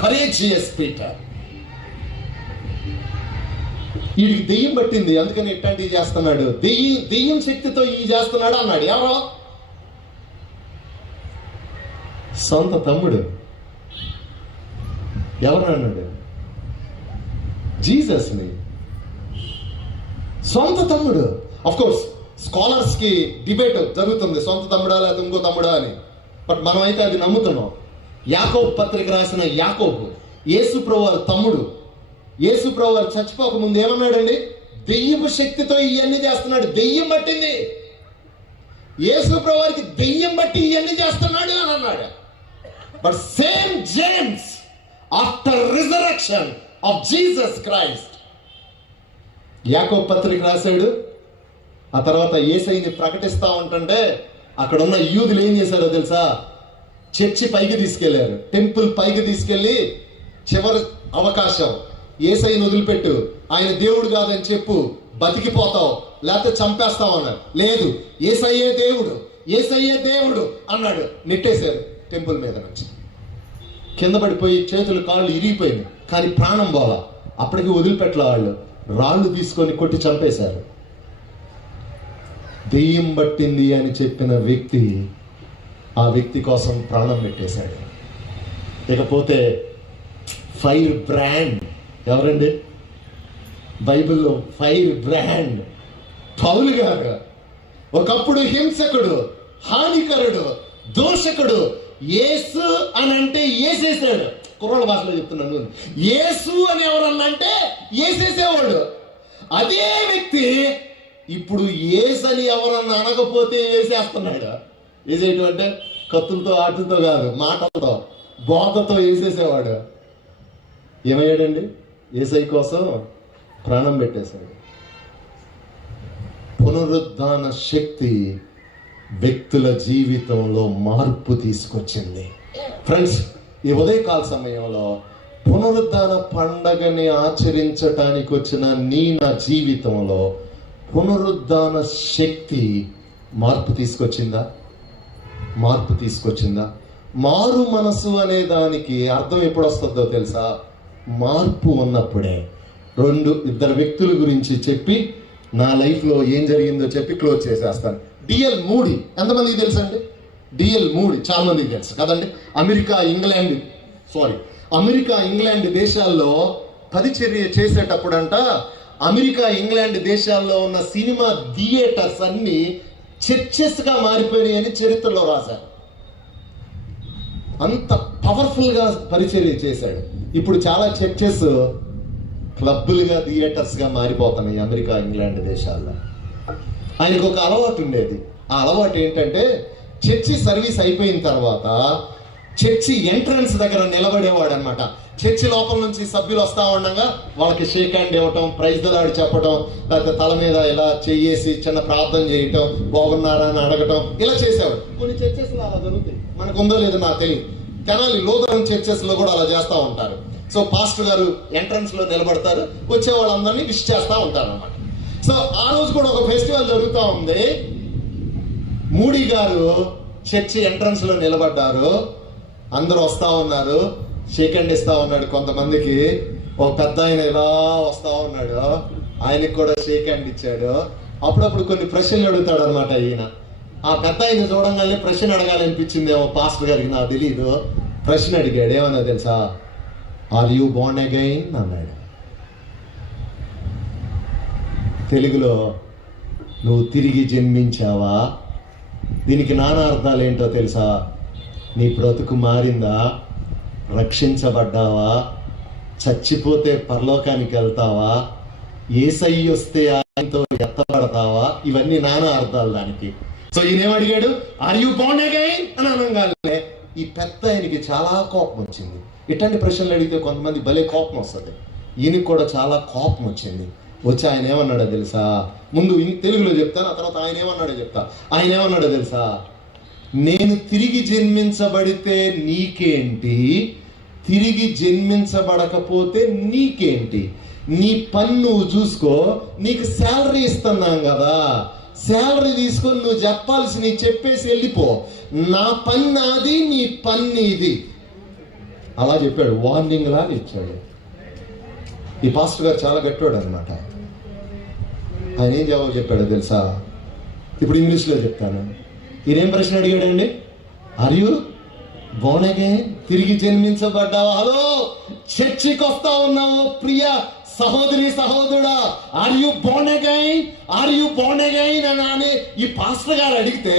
courageous Peter. వీడికి దెయ్యం పట్టింది, అందుకని ఇట్లాంటివి చేస్తున్నాడు, దెయ్యం శక్తితో ఈ చేస్తున్నాడు అన్నాడు. ఎవరో సొంత తమ్ముడు. ఎవరు అన్నాడు? జీసస్ని. సొంత తమ్ముడు. ఆఫ్ కోర్స్ స్కాలర్స్ కి డిబేట్ జరుగుతుంది, సొంత తమ్ముడా లేదా ఇంకో తమ్ముడా అని. బట్ మనం అయితే అది నమ్ముతున్నాం. యాకోబు పత్రిక రాసిన యాకోబు యేసు ప్రభువారి తమ్ముడు. యేసు ప్రభువారు చచ్చిపోక ముందు ఏమన్నాడండి? దెయ్యపు శక్తితో ఇవన్నీ చేస్తున్నాడు, దెయ్యం పట్టింది. యేసు ప్రభువారికి దెయ్యం బట్టి ఇవన్నీ చేస్తున్నాడు అని అన్నాడు. But same James after resurrection of Jesus Christ యాకోబు పత్రిక రాశాడు. ఆ తర్వాత యేసయ్యని ప్రకటిస్తా ఉంటుంటే అక్కడ ఉన్న యూదులు ఏం చేశారో తెలుసా? చర్చి పైకి తీసుకెళ్లారు, టెంపుల్ పైకి తీసుకెళ్లి చివరి అవకాశం, యేసయ్యని వదిలిపెట్టు, ఆయన దేవుడు కాదని చెప్పు, బతికిపోతావు, లేకపోతే చంపేస్తావు అన్నాడు. లేదు, యేసయ్యే దేవుడు, యేసయ్యే దేవుడు అన్నాడు. నెట్టేశారు టెంపుల్ మీద నుంచి. కింద పడిపోయి చేతులు కాళ్ళు ఇరిగిపోయింది, కానీ ప్రాణం పోలా. అప్పటికి వదిలిపెట్టలే వాళ్ళు, రాళ్ళు తీసుకొని కొట్టి చంపేశారు. దెయ్యం పట్టింది అని చెప్పిన వ్యక్తి ఆ వ్యక్తి కోసం ప్రాణం పెట్టేశాడు. ఇకపోతే ఫైర్ బ్రాండ్ ఎవరండి? బైబిల్లో ఫైర్ బ్రాండ్ పౌలు గారు. ఒకప్పుడు హింసకుడు, హానికరుడు, దోషకుడు. యేసు అని అంటే ఏసేసాడు. కుర్రోళ్ళ భాషలో చెప్తున్నాను, యేసు అని ఎవరన్నా అంటే ఏసేసేవాడు. అదే వ్యక్తి ఇప్పుడు యేసు అని ఎవరన్నా అనకపోతే వేసేస్తున్నాడు. వేసేయటం అంటే కత్తులతో ఆటలతో కాదు, మాటలతో, బోధతో వేసేసేవాడు. ఏమయ్యాడండి? యేసయ్య కోసం ప్రాణం పెట్టేశాడు. పునరుద్ధాన శక్తి వ్యక్తుల జీవితంలో మార్పు తీసుకొచ్చింది. ఫ్రెండ్స్, ఈ ఉదయకాల సమయంలో పునరుద్ధాన పండగని ఆచరించటానికి వచ్చిన నా జీవితంలో పునరుద్ధాన శక్తి మార్పు తీసుకొచ్చిందా? మార్పు తీసుకొచ్చిందా? మారు మనసు అనే దానికి అర్థం ఎప్పుడు వస్తుందో తెలుసా? మార్పు ఉన్నప్పుడే. ఇద్దరు వ్యక్తుల గురించి చెప్పి నా లైఫ్లో ఏం జరిగిందో చెప్పి క్లోజ్ చేసేస్తాను. డిఎల్ మూడీ ఎంతమందికి తెలుసు అండి? డిఎల్ మూడీ చాలా మందికి తెలుసు కదండి. అమెరికా ఇంగ్లాండ్ దేశాల్లో పరిచర్య చేసేటప్పుడంట, అమెరికా ఇంగ్లాండ్ దేశాల్లో ఉన్న సినిమా థియేటర్స్ అన్ని చర్చెస్గా మారిపోయాయి అని చరిత్రలో రాశారు. అంత పవర్ఫుల్గా పరిచర్య చేశాడు. ఇప్పుడు చాలా చర్చెస్ క్లబ్బులుగా, థియేటర్స్గా మారిపోతున్నాయి అమెరికా ఇంగ్లాండ్ దేశాల్లో. ఆయనకు ఒక అలవాటు ఉండేది. ఆ అలవాటు ఏంటంటే, చర్చి సర్వీస్ అయిపోయిన తర్వాత చర్చి ఎంట్రన్స్ దగ్గర నిలబడేవాడు అనమాట. చర్చి లోపల నుంచి సభ్యులు వస్తా ఉండగా వాళ్ళకి షేక్ హ్యాండ్ ఇవ్వటం, ప్రైజ్ దలాడి చెప్పటం, లేకపోతే తల మీద ఇలా చెయ్యేసి చిన్న ప్రార్థన చేయటం, బాగున్నారా అని అడగటం, ఇలా చేసేవాడు. కొన్ని చర్చెస్లో అలా జరుగుతాయి, మనకు ఉందో లేదో నాకు తెలియదు. తెనాలి లూథరన్ చర్చెస్లో కూడా అలా చేస్తూ ఉంటారు. సో పాస్టర్ గారు ఎంట్రన్స్ లో నిలబడతారు, వచ్చే వాళ్ళందరినీ విష్ చేస్తూ ఉంటారు అనమాట. సో ఆ రోజు కూడా ఒక ఫెస్టివల్ జరుగుతూ ఉంది. మూడీ గారు చర్చి ఎంట్రన్స్ లో నిలబడ్డారు. అందరూ వస్తా ఉన్నారు, షేక్ హ్యాండ్ ఇస్తా ఉన్నాడు. కొంతమందికి ఒక పెద్ద ఆయన ఇలా వస్తా ఉన్నాడు, ఆయనకి కూడా షేక్ హ్యాండ్ ఇచ్చాడు. అప్పుడప్పుడు కొన్ని ప్రశ్నలు అడుగుతాడు అనమాట ఈయన. ఆ పెద్ద ఆయన చూడంగానే ప్రశ్న అడగాలనిపించిందేమో పాస్టర్ గారికి, నాకు తెలీదు. ప్రశ్న అడిగాడు, ఏమన్నా తెలుసా? ఆర్ యూ బోర్న్ అగైన్ అన్నాడు. తెలుగులో నువ్వు తిరిగి జన్మించావా? దీనికి నానా అర్థాలు ఏంటో తెలుసా? నీ బ్రతుకు మారిందా? రక్షించబడ్డావా? చచ్చిపోతే పరలోకానికి వెళ్తావా? యేసయ్య వస్తే ఆయనతో ఎత్తబడతావా? ఇవన్నీ నానా అర్థాలు దానికి. సో ఈయనేమడిగాడు, ఆర్ యూ బోర్న్ అగైన్ అని అనగానే ఈ పెద్ద ఆయనకి చాలా కోపం వచ్చింది. ఇట్లాంటి ప్రశ్నలు అడిగితే కొంతమంది భలే కోపం వస్తుంది. ఈయనకి కూడా చాలా కోపం వచ్చింది. వచ్చి ఆయన ఏమన్నాడో తెలుసా? ముందు తెలుగులో చెప్తాను, ఆ తర్వాత ఆయన ఏమన్నాడో చెప్తా. ఆయన ఏమన్నాడో తెలుసా? నేను తిరిగి జన్మించబడితే నీకేంటి, తిరిగి జన్మించబడకపోతే నీకేంటి? నీ పని నువ్వు చూసుకో, నీకు శాలరీ ఇస్తున్నాం కదా, శాలరీ తీసుకొని నువ్వు చెప్పాల్సి చెప్పేసి వెళ్ళిపో. నా పని నాది, నీ పని నీది. అలా చెప్పాడు, వార్నింగ్ లాగా ఇచ్చాడు. ఈ పాస్టర్ గారు చాలా గట్టాడు అనమాట. ఆయన ఏం జవాబు చెప్పాడో తెలుసా? ఇప్పుడు ఇంగ్లీష్లో చెప్తాను. ఈయనేం ప్రశ్న అడిగాడండి? Are you born again? తిరిగి జన్మించబడ్డావా? హలో, చర్చికి వస్తా ఉన్నావు ప్రియ సహోదరి సహోదరుడా, are you born again? Are you born again అని ఈ పాస్టర్ గారు అడిగితే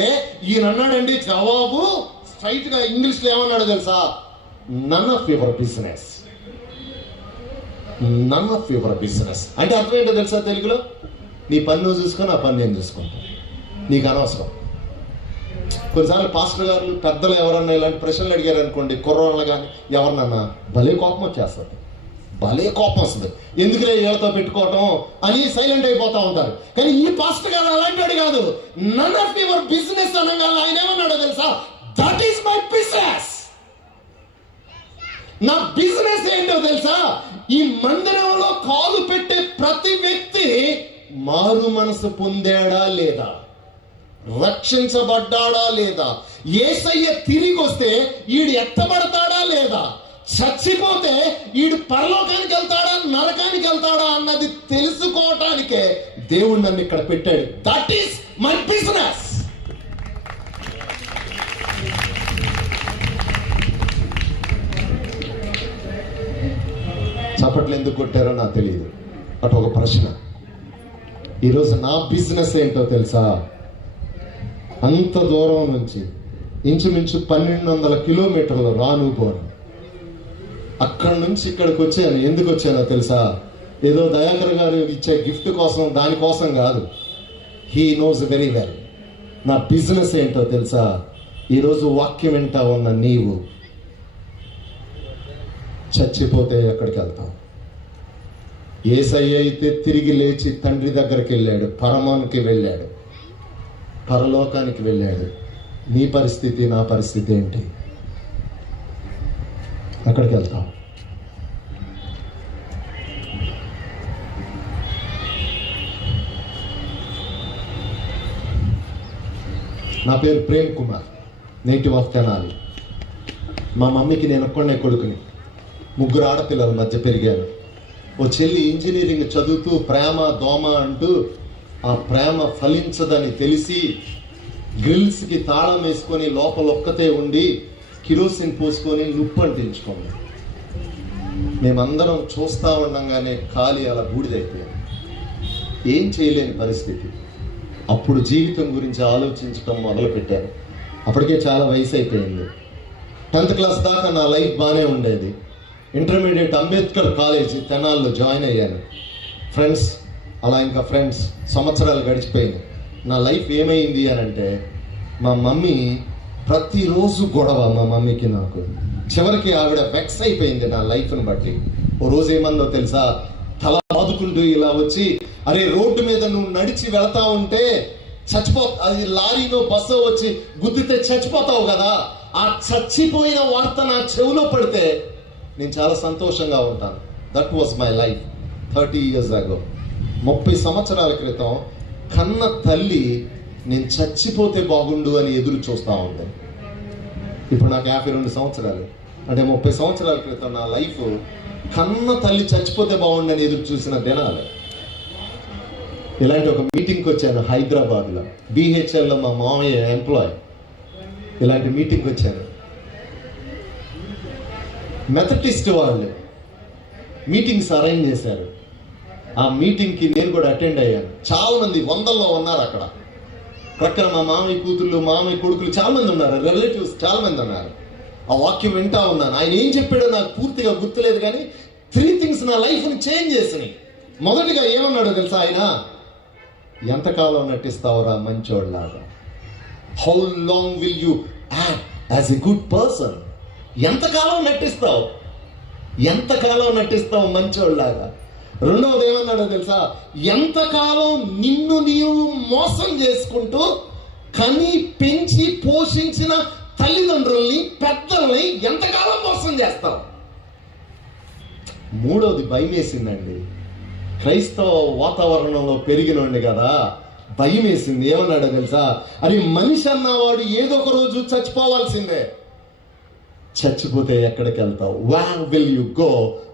ఈయన అన్నాడండి జవాబు స్ట్రైట్ గా ఇంగ్లీష్లో ఏమన్నాడో తెలుసా? None of your business. None of your business అంటే అర్థం ఏంటో తెలుసా తెలుగులో? నీ పని నువ్వు చూసుకో, నా పని నేను చూసుకుంటా, నీకు అనవసరం. కొన్నిసార్లు పాస్టర్ గారు పెద్దలు ఎవరన్నా ఇలాంటి ప్రశ్నలు అడిగారు అనుకోండి, కుర్రోళ్ళు కానీ ఎవరినన్నా, భలే కోపం వచ్చేస్తుంది, భలే కోపం వస్తుంది. ఎందుకులే వీళ్ళతో పెట్టుకోవటం అని సైలెంట్ అయిపోతా ఉంటారు. కానీ ఈ పాస్టర్ గారు అలాంటి వాడు కాదు. నన్ ఆఫ్ యువర్ బిజినెస్ అనగానే ఆయన ఏమన్నాడో తెలుసా? That is my business. నా బిజినెస్ ఏంటో తెలుసా? ఈ మందిరంలో కాలు పెట్టే ప్రతి వ్యక్తి మారు మనసు పొందాడా లేదా, రక్షించబడ్డాడా లేదా, యేసయ్య తిరిగి వస్తే ఈడు ఎత్తబడతాడా లేదా, చచ్చిపోతే ఈడు పరలోకానికి వెళ్తాడా నరకానికి వెళ్తాడా అన్నది తెలుసుకోవటానికే దేవుడు నన్ను ఇక్కడ పెట్టాడు. That is my business. చప్పట్లు ఎందుకు కొట్టారో నాకు తెలియదు. అటు ఒక ప్రశ్న. ఈరోజు నా బిజినెస్ ఏంటో తెలుసా? అంత దూరం నుంచి ఇంచుమించు 1200 కిలోమీటర్లు రాను పోను, అక్కడి నుంచి ఇక్కడికి వచ్చాను. ఎందుకు వచ్చానో తెలుసా? ఏదో దయాకర్ గారు ఇచ్చే గిఫ్ట్ కోసం, దానికోసం కాదు. హీ నోస్ వెరీ వెల్ నా బిజినెస్ ఏంటో తెలుసా? ఈరోజు వాక్యం వింటా ఉన్న నీవు చచ్చిపోతే ఎక్కడికి వెళ్తావు? యేసయ్య అయితే తిరిగి లేచి తండ్రి దగ్గరికి వెళ్ళాడు, పరమానికి వెళ్ళాడు, పరలోకానికి వెళ్ళాడు. నీ పరిస్థితి నా పరిస్థితి ఏంటి? అక్కడికి వెళ్తాం. నా పేరు ప్రేమ్ కుమార్, నేటివ్ ఆఫ్ తెనాలి. మా మమ్మీకి నేను ఒక్కడే కొడుకుని, 3 ఆడపిల్లల మధ్య పెరిగాను. ఓ చెల్లి ఇంజనీరింగ్ చదువుతూ ప్రేమ దోమ అంటూ ఆ ప్రేమ ఫలించదని తెలిసి గ్రిల్స్కి తాళం వేసుకొని లోపల ఒక్కతే ఉండి కిరోసిన్ పోసుకొని నుప్పు అంటించుకోండి. మేమందరం చూస్తూ ఉండగానే ఖాళీ అలా బూడిదైపోయాం. ఏం చేయలేని పరిస్థితి. అప్పుడు జీవితం గురించి ఆలోచించడం మొదలుపెట్టాను. అప్పటికే చాలా వయసు అయిపోయింది. 10th క్లాస్ దాకా నా లైఫ్ బాగానే ఉండేది. ఇంటర్మీడియట్ అంబేద్కర్ కాలేజ్ తెనాల్లో జాయిన్ అయ్యాను. ఫ్రెండ్స్, అలా ఇంకా ఫ్రెండ్స్, సంవత్సరాలు గడిచిపోయింది. నా లైఫ్ ఏమైంది అని అంటే, మా మమ్మీ ప్రతిరోజు గొడవ. మా మమ్మీకి నాకు చివరికి ఆవిడ వెక్స్ అయిపోయింది నా లైఫ్ని బట్టి. ఓ రోజు ఏమందో తెలుసా? తల బాదుకుంటూ ఇలా వచ్చి, అరే రోడ్డు మీద నువ్వు నడిచి వెళ్తా ఉంటే అది లారీలో బస్సు వచ్చి గుద్దితే చచ్చిపోతావు కదా, ఆ చచ్చిపోయిన వార్త నా చెవిలో పడితే నేను చాలా సంతోషంగా ఉంటాను. That was my life 30 years ago. 30 సంవత్సరాల క్రితం కన్న తల్లి నేను చచ్చిపోతే బాగుండు అని ఎదురు చూస్తూ ఉంది. ఇప్పుడు నాకు 52 సంవత్సరాలు. అంటే 30 సంవత్సరాల క్రితం నా లైఫ్ కన్న తల్లి చచ్చిపోతే బాగుండు అని ఎదురు చూసిన దినాలు. ఇలాంటి ఒక మీటింగ్కి వచ్చాను హైదరాబాద్లో, BHLలో మా మామయ్య ఎంప్లాయ్. ఇలాంటి మీటింగ్కి వచ్చాను. మెథడిస్ట్ వాళ్ళు మీటింగ్స్ అరేంజ్ చేశారు. ఆ మీటింగ్కి నేను కూడా అటెండ్ అయ్యాను. చాలా మంది, 100లో ఉన్నారు అక్కడ. ప్రక్కన మా మామయ్య కూతుళ్ళు, మామయ్య కొడుకులు చాలా మంది ఉన్నారు, రిలేటివ్స్ చాలా మంది ఉన్నారు. ఆ వాక్యం వింటా ఉన్నాను. ఆయన ఏం చెప్పాడో నాకు పూర్తిగా గుర్తులేదు, కానీ 3 things నా లైఫ్ని చేంజ్ చేసినాయి. మొదటిగా ఏమన్నాడో తెలుసా ఆయన? ఎంతకాలం నటిస్తావురా మంచోళ్ళలాగా? How long will you act as a good person? ఎంతకాలం నటిస్తావు, ఎంతకాలం నటిస్తావు మంచోళ్ళలాగా? రెండవది ఏమన్నాడో తెలుసా? ఎంతకాలం నిన్ను నీవు మోసం చేసుకుంటూ కని పెంచి పోషించిన తల్లిదండ్రుల్ని, పెద్దల్ని ఎంతకాలం మోసం చేస్తావు? మూడవది భయం వేసిందండి. క్రైస్తవ వాతావరణంలో పెరిగినండి కదా, భయం వేసింది. ఏమన్నాడో తెలుసా? అది మనిషి అన్నవాడు ఏదో ఒక రోజు చచ్చిపోవాల్సిందే. చచ్చిపోతే ఎక్కడికి వెళ్తావు? Where will you go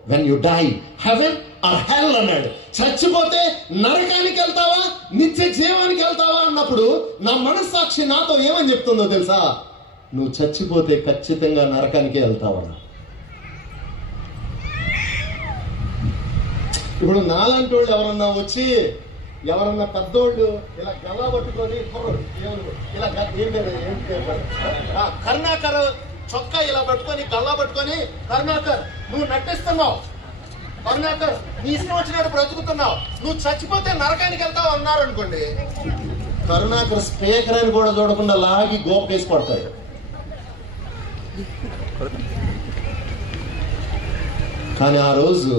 when you die? Heaven or hell అన్నాడు. చచ్చిపోతే నరకానికి వెళ్తావా, నిత్య జీవానికి వెళ్తావా అన్నప్పుడు నా మనస్సాక్షి నాతో ఏమని చెప్తుందో తెలుసా? నువ్వు చచ్చిపోతే ఖచ్చితంగా నరకానికే వెళ్తావన్నా. ఇప్పుడు నాలాంటి వాళ్ళు ఎవరన్నా వచ్చి, ఎవరన్నా పెద్దోళ్ళు ఇలా గల్లా పట్టుకొని, ఇలా కరుణాకర్ చొక్కా ఇలా పట్టుకొని, గల్లా పట్టుకొని, కరుణాకర్ నువ్వు నటిస్తున్నావు, కరుణాకర్ నీ ఇష్టం వచ్చినట్టు బ్రతుకుతున్నావు, నువ్వు చచ్చిపోతే నరకానికి వెళ్తావు అన్నారు అనుకోండి, కరుణాకర్ స్పీకర్ అని కూడా చూడకుండా లాగి గోపేసి పడతాడు. కానీ ఆ రోజు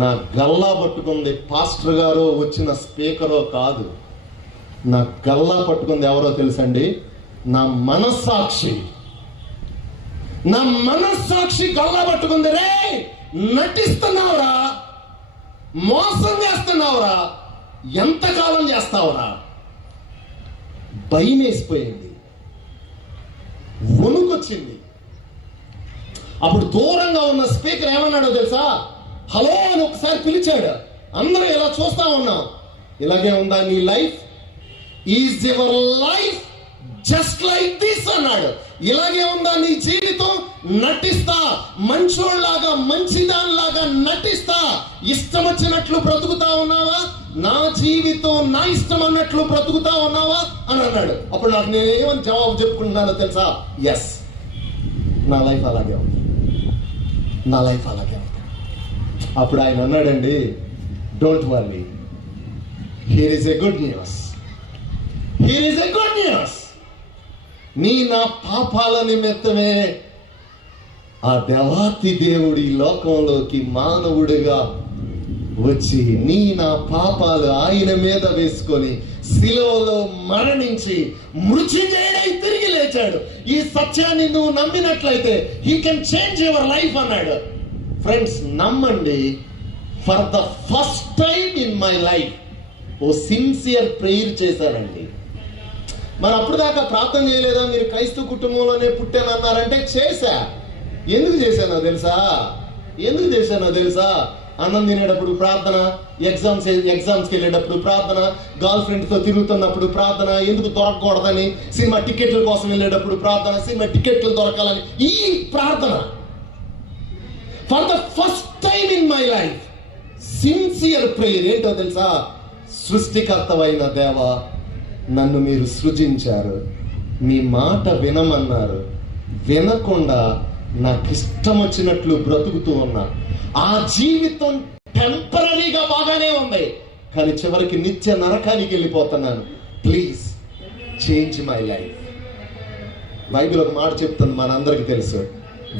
నా గల్లా పట్టుకుంది పాస్టర్ గారో వచ్చిన స్పీకరో కాదు, నా గల్లా పట్టుకుంది ఎవరో తెలుసండి? నా మనస్సాక్షి. నా మనస్సాక్షి గల్లా పట్టుకుంది. రే, నటిస్తున్నావురా, మోసం చేస్తున్నావురా, ఎంతకాలం చేస్తావురా? భయం వేసిపోయింది, వణుకొచ్చింది. అప్పుడు దూరంగా ఉన్న స్పీకర్ ఏమన్నాడో తెలుసా? హలో అని ఒకసారి పిలిచాడు. అందరూ ఇలా చూస్తా ఉన్నాం. ఇలాగే ఉందా నీ life? Is your life just like this అన్నాడు. ఇలాగే ఉందా నీ జీవితం? నటిస్తా, మంచోళ్ళలాగా మంచిదానిలాగా నటిస్తా, ఇష్టం వచ్చినట్లు బ్రతుకుతా ఉన్నావా? నా జీవితం నా ఇష్టం అన్నట్లు బ్రతుకుతా ఉన్నావా అని అన్నాడు. అప్పుడు నాకు నేనేమని జవాబు చెప్పుకుంటున్నానో తెలుసా? ఎస్, నా లైఫ్ అలాగే ఉంది, నా లైఫ్ అలాగే ఉంది. అప్పుడు ఆయన అన్నాడండి, don't worry, here is a good news, here is a good news. నీ నా పాపాల నిమిత్తమే ఆ దేవాతి దేవుడి లోకంలోకి మానవుడిగా వచ్చి నీ నా పాపాలు ఆయన మీద వేసుకొని శిలువలో మరణించి మృత్యుంజయుడై తిరిగి లేచాడు. ఈ సత్యాన్ని నువ్వు నమ్మినట్లయితే he can change your life అన్నాడు. ఫ్రెండ్స్, నమ్మండి, for the first time in my life ఓ సిన్సియర్ ప్రేయర్ చేశానండి. మరి అప్పుడు దాకా ప్రార్థన చేయలేదా? మీరు క్రైస్తవ కుటుంబంలోనే పుట్టానన్నారంటే చేశా. ఎందుకు చేశానో తెలుసా? ఎందుకు చేశానో తెలుసా? అన్నం తినేటప్పుడు ప్రార్థన, ఎగ్జామ్స్కి వెళ్ళేటప్పుడు ప్రార్థన, గర్ల్ ఫ్రెండ్తో తిరుగుతున్నప్పుడు ప్రార్థన, ఎందుకు దొరకకూడదని, సినిమా టికెట్ల కోసం వెళ్ళేటప్పుడు ప్రార్థన, సినిమా టికెట్లు దొరకాలని ఈ ప్రార్థన. For the first time in my life sincere prayer. ఏంటో తెలుసా? సృష్టికర్తవైన దేవా, నన్ను మీరు సృజించారు, మీ మాట వినమన్నారు, వినకుండా నాకు ఇష్టం వచ్చినట్లు బ్రతుకుతూ ఉన్నా. ఆ జీవితం టెంపరీగా బాగానే ఉంది, కానీ చివరికి నిత్య నరకానికి వెళ్ళిపోతున్నాను. Please change my life. Bible ఒక మాట చెప్తుంది, మనందరికి తెలుసు,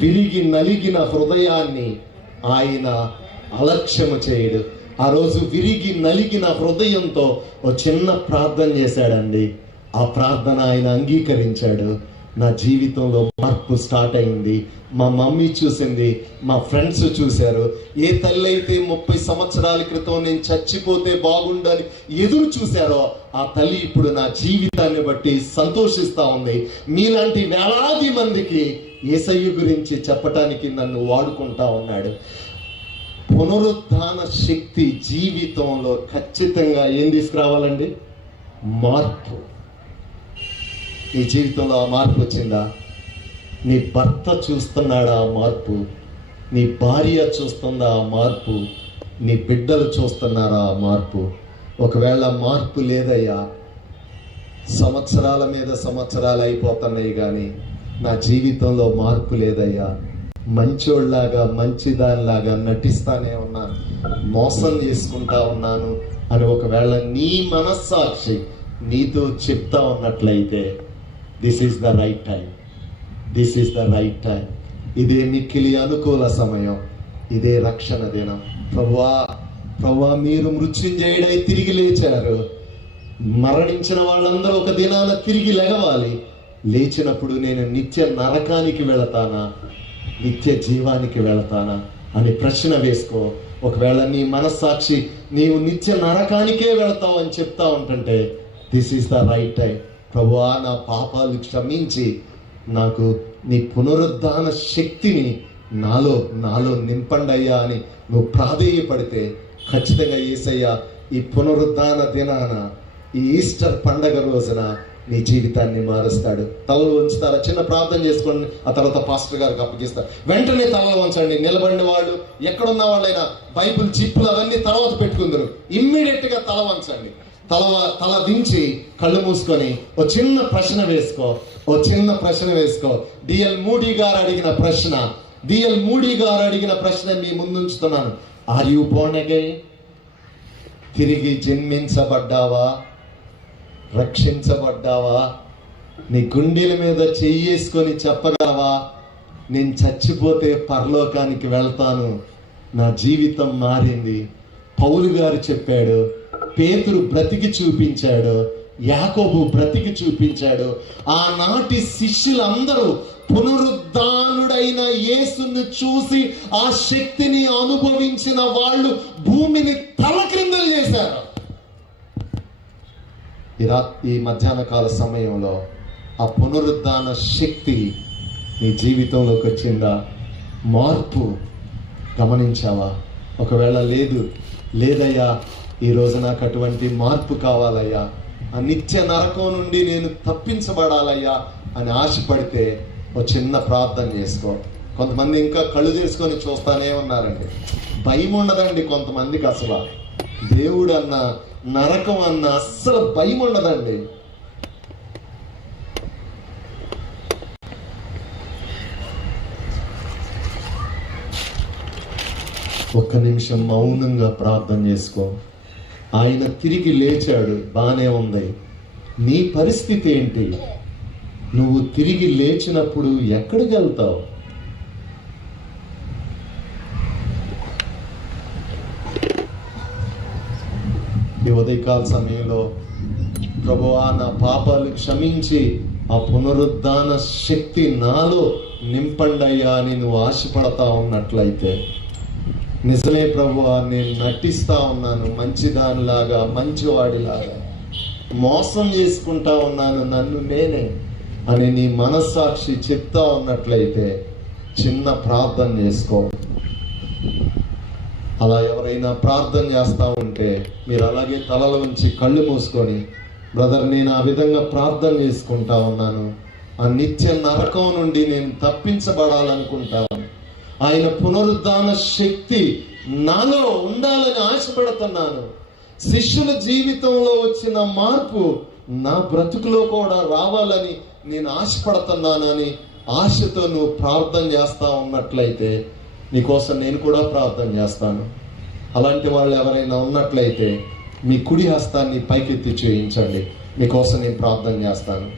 విరిగి నలిగిన హృదయాన్ని ఆయన అలక్ష్యము చేయడు. ఆ రోజు విరిగి నలిగిన హృదయంతో ఓ చిన్న ప్రార్థన చేశాడండి. ఆ ప్రార్థన ఆయన అంగీకరించాడు. నా జీవితంలో మార్పు స్టార్ట్ అయింది. మా మమ్మీ చూసింది, మా ఫ్రెండ్స్ చూశారు. ఏ తల్లి అయితే 30 సంవత్సరాల క్రితం నేను చచ్చిపోతే బాగుండని ఎదురు చూశారో ఆ తల్లి ఇప్పుడు నా జీవితాన్ని బట్టి సంతోషిస్తా ఉంది. మీలాంటి వేలాది మందికి యేసయ్య గురించి చెప్పటానికి నన్ను వాడుకుంటా ఉన్నాడు. పునరుద్ధాన శక్తి జీవితంలో ఖచ్చితంగా ఏం తీసుకురావాలండి? మార్పు. నీ జీవితంలో ఆ మార్పు వచ్చిందా? నీ భర్త చూస్తున్నాడా ఆ మార్పు? నీ భార్య చూస్తుందా ఆ మార్పు? నీ బిడ్డలు చూస్తున్నారా ఆ మార్పు? ఒకవేళ మార్పు లేదయ్యా, సంవత్సరాల మీద సంవత్సరాలు అయిపోతున్నాయి కానీ నా జీవితంలో మార్పు లేదయ్యా, మంచోళ్ళలాగా మంచిదానిలాగా నటిస్తానే ఉన్నాను, మోసం చేసుకుంటా ఉన్నాను అని ఒకవేళ నీ మనస్సాక్షి నీతో చెప్తా ఉన్నట్లయితే this is the right time, this is the right time. ఇదే మిక్కిలి అనుకూల సమయం, ఇదే రక్షణ దినం. ప్రభువా మీరు మృత్యుంజయుడై తిరిగి లేచారు. మరణించిన వాళ్ళందరూ ఒక దినాన తిరిగి లెగవాలి. లేచినప్పుడు నేను నిత్య నరకానికి వెళతానా, నిత్య జీవానికి వెళతానా అని ప్రశ్న వేసుకో. ఒకవేళ నీ మనస్సాక్షి నీవు నిత్య నరకానికే వెళతావు అని చెప్తా ఉంటుంటే this is the right time. ప్రభువా నా పాపాలు క్షమించి నాకు నీ పునరుద్ధాన శక్తిని నాలో నింపండి అయ్యా అని నువ్వు ప్రాధేయపడితే ఖచ్చితంగా యేసయ్య ఈ పునరుద్ధాన దినాన, ఈ ఈస్టర్ పండగ రోజున నీ జీవితాన్ని మారుస్తాడు. తలలు ఉంచుతారా? చిన్న ప్రార్థన చేసుకోండి, ఆ తర్వాత పాస్టర్ గారికి అప్పగిస్తారు. వెంటనే తలలు ఉంచండి. నిలబడిన వాళ్ళు, ఎక్కడున్న వాళ్ళైనా బైబిల్ జిప్పులు అవన్నీ తర్వాత పెట్టుకుందరు. ఇమ్మీడియట్ గా తల వంచండి. తల దించి కళ్ళు మూసుకొని ఓ చిన్న ప్రశ్న వేసుకో. డిఎల్ మూడీ గారు అడిగిన ప్రశ్న మీ ముందుంచుతున్నాను. Are you born again? తిరిగి జన్మించబడ్డావా? రక్షించబడ్డావా? నీ గుండెల మీద చెయ్యేసుకొని చెప్పగలవా, నేను చచ్చిపోతే పరలోకానికి వెళ్తాను, నా జీవితం మారింది? పౌలు గారు చెప్పాడు, పేతురు బ్రతికి చూపించాడు, యాకోబు బ్రతికి చూపించాడు. ఆనాటి శిష్యులందరూ పునరుద్ధానుడైన యేసుని చూసి ఆ శక్తిని అనుభవించిన వాళ్ళు భూమిని తలక్రిందలు చేశారు. ఈ మధ్యాహ్న కాల సమయంలో ఆ పునరుద్ధాన శక్తి నీ జీవితంలోకి వచ్చిందా? మార్పు గమనించావా? ఒకవేళ లేదయ్యా, ఈరోజు నాకు అటువంటి మార్పు కావాలయ్యా, ఆ నిత్య నరకం నుండి నేను తప్పించబడాలయ్యా అని ఆశపడితే ఒక చిన్న ప్రార్థన చేసుకో. కొంతమంది ఇంకా కళ్ళు తెరుచుకొని చూస్తానే ఉన్నారండి. భయం ఉండదండి కొంతమందికి, అసలు దేవుడు అన్న నరకం అన్న అస్సలు భయం ఉండదండి. ఒక్క నిమిషం మౌనంగా ప్రార్థన చేసుకో. ఆయన తిరిగి లేచాడు, బానే ఉంది. నీ పరిస్థితి ఏంటి? నువ్వు తిరిగి లేచినప్పుడు ఎక్కడికి వెళ్తావు? ఈ ఉదయకాల సమయంలో ప్రభువా, నా పాపాలు క్షమించి ఆ పునరుద్ధాన శక్తి నాలో నింపండి అయ్యా అని నువ్వు ఆశపడతా ఉన్నట్లయితే, నిజమే ప్రభువా, నేను నటిస్తా ఉన్నాను మంచిదానిలాగా, మంచివాడిలాగా, మోసం చేసుకుంటా ఉన్నాను నన్ను నేనే అని నీ మనస్సాక్షి చెప్తా ఉన్నట్లయితే చిన్న ప్రార్థన చేసుకో. అలా ఎవరైనా ప్రార్థన చేస్తూ ఉంటే మీరు అలాగే తలల ఉంచి కళ్ళు మూసుకొని, బ్రదర్ నేను ఆ విధంగా ప్రార్థన చేసుకుంటా ఉన్నాను, ఆ నిత్య నరకం నుండి నేను తప్పించబడాలనుకుంటాను, ఆయన పునరుద్ధాన శక్తి నాలో ఉండాలని ఆశపడుతున్నాను, శిష్యుల జీవితంలో వచ్చిన మార్పు నా బ్రతుకులో కూడా రావాలని నేను ఆశపడుతున్నాను అని ఆశతో నువ్వు ప్రార్థన చేస్తా ఉన్నట్లయితే నీకోసం నేను కూడా ప్రార్థన చేస్తాను. అలాంటి వాళ్ళు ఎవరైనా ఉన్నట్లయితే మీ కుడి హస్తాన్ని పైకెత్తి చూయించండి, మీకోసం నేను ప్రార్థన చేస్తాను.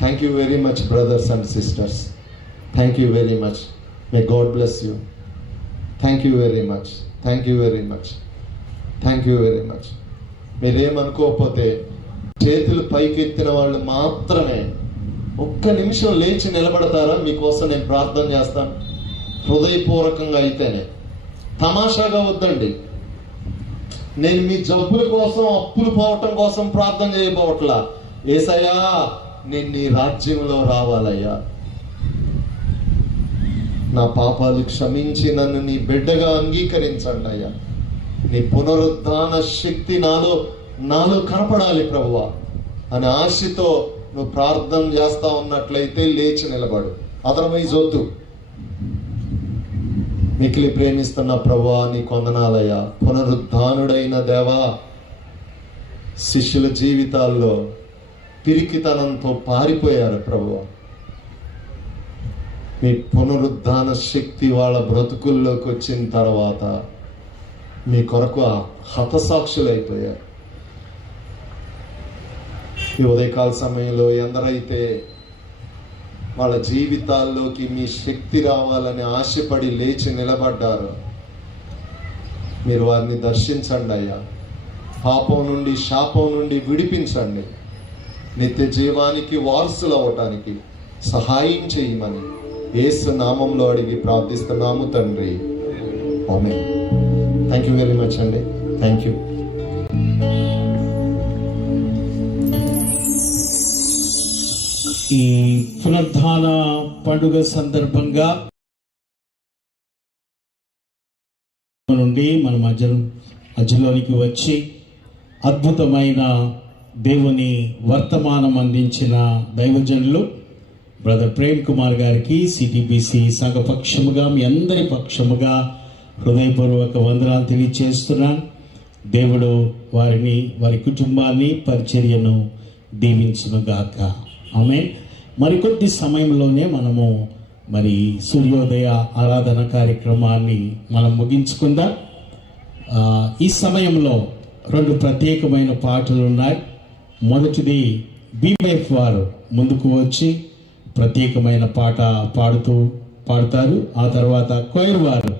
Thank you very much brothers and sisters. Thank you very much. May God bless you. Thank you very much. Thank you very much. Thank you very much. మీరేమనుకోకపోతే చేతులు పైకెత్తిన వాళ్ళు మాత్రమే ఒక్క నిమిషం లేచి నిలబడతారా? మీకోసం నేను ప్రార్థన చేస్తాను. హృదయపూర్వకంగా అయితేనే, తమాషాగా వద్దండి. నేను మీ జబ్బుల కోసం, అప్పులు పోవటం కోసం ప్రార్థన చేయబోవట్లా. యేసయ్యా, నేను నీ రాజ్యంలో రావాలయ్యా, నా పాపాలు క్షమించి నన్ను నీ బిడ్డగా అంగీకరించండి అయ్యా, నీ పునరుద్ధాన శక్తి నాలో కనపడాలి ప్రభువా అని ఆశతో నువ్వు ప్రార్థన చేస్తా ఉన్నట్లయితే లేచి నిలబడు. అదర్వైజ్ వద్దు. మికిలి ప్రేమిస్తున్న ప్రభువా, నీ కొందనాలయ్యా. పునరుద్ధానుడైన దేవా, శిష్యుల జీవితాల్లో పిరికితనంతో పారిపోయారు ప్రభువా. మీ పునరుద్ధాన శక్తి వాళ్ళ బ్రతుకుల్లోకి వచ్చిన తర్వాత మీ కొరకు హతసాక్షులైపోయారు. ఈ ఉదయకాల సమయంలో ఎందరైతే వాళ్ళ జీవితాల్లోకి మీ శక్తి రావాలని ఆశపడి లేచి నిలబడ్డారో మీరు వారిని దర్శించండి అయ్యా. పాపం నుండి, శాపం నుండి విడిపించండి. నిత్య జీవానికి వారసులు అవ్వటానికి సహాయం చేయమని యేసు నామంలో అడిగి ప్రార్థిస్తున్నాము తండ్రి. ఆమేన్. థ్యాంక్ యూ వెరీ మచ్ అండి. Thank you. ఈ పునరుద్ధాన పండుగ సందర్భంగా నుండి మన మధ్యలోనికి వచ్చి అద్భుతమైన దేవుని వర్తమానం అందించిన దైవజనులు బ్రదర్ ప్రేమ్ కుమార్ గారికి సిటీబీసీ సంఘ పక్షముగా, మీ అందరి పక్షముగా హృదయపూర్వక వందనాలు తెలియజేస్తున్నాను. దేవుడు వారిని, వారి కుటుంబాన్ని, పరిచర్యను దీవించునుగాక. ఆమేన్. మరికొద్ది సమయంలోనే మనము సూర్యోదయ ఆరాధన కార్యక్రమాన్ని మనం ముగించుకుందాం. ఈ సమయంలో 2 ప్రత్యేకమైన పాటలు ఉన్నాయి. మొదటిది బీవైఎఫ్ వారు ముందుకు వచ్చి ప్రత్యేకమైన పాట పాడతారు. ఆ తర్వాత కొయిర్ వారు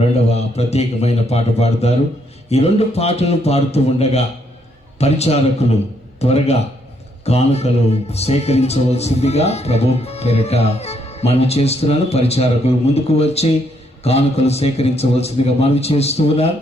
రెండవ ప్రత్యేకమైన పాట పాడతారు. ఈ రెండు పాటలు పాడుతూ ఉండగా పరిచారకులు త్వరగా కానుకలు సేకరించవలసిందిగా ప్రభు పేరిట మనవి చేస్తున్నాను. పరిచారకులు ముందుకు వచ్చి కానుకలు సేకరించవలసిందిగా మనవి చేస్తూ ఉన్నారు.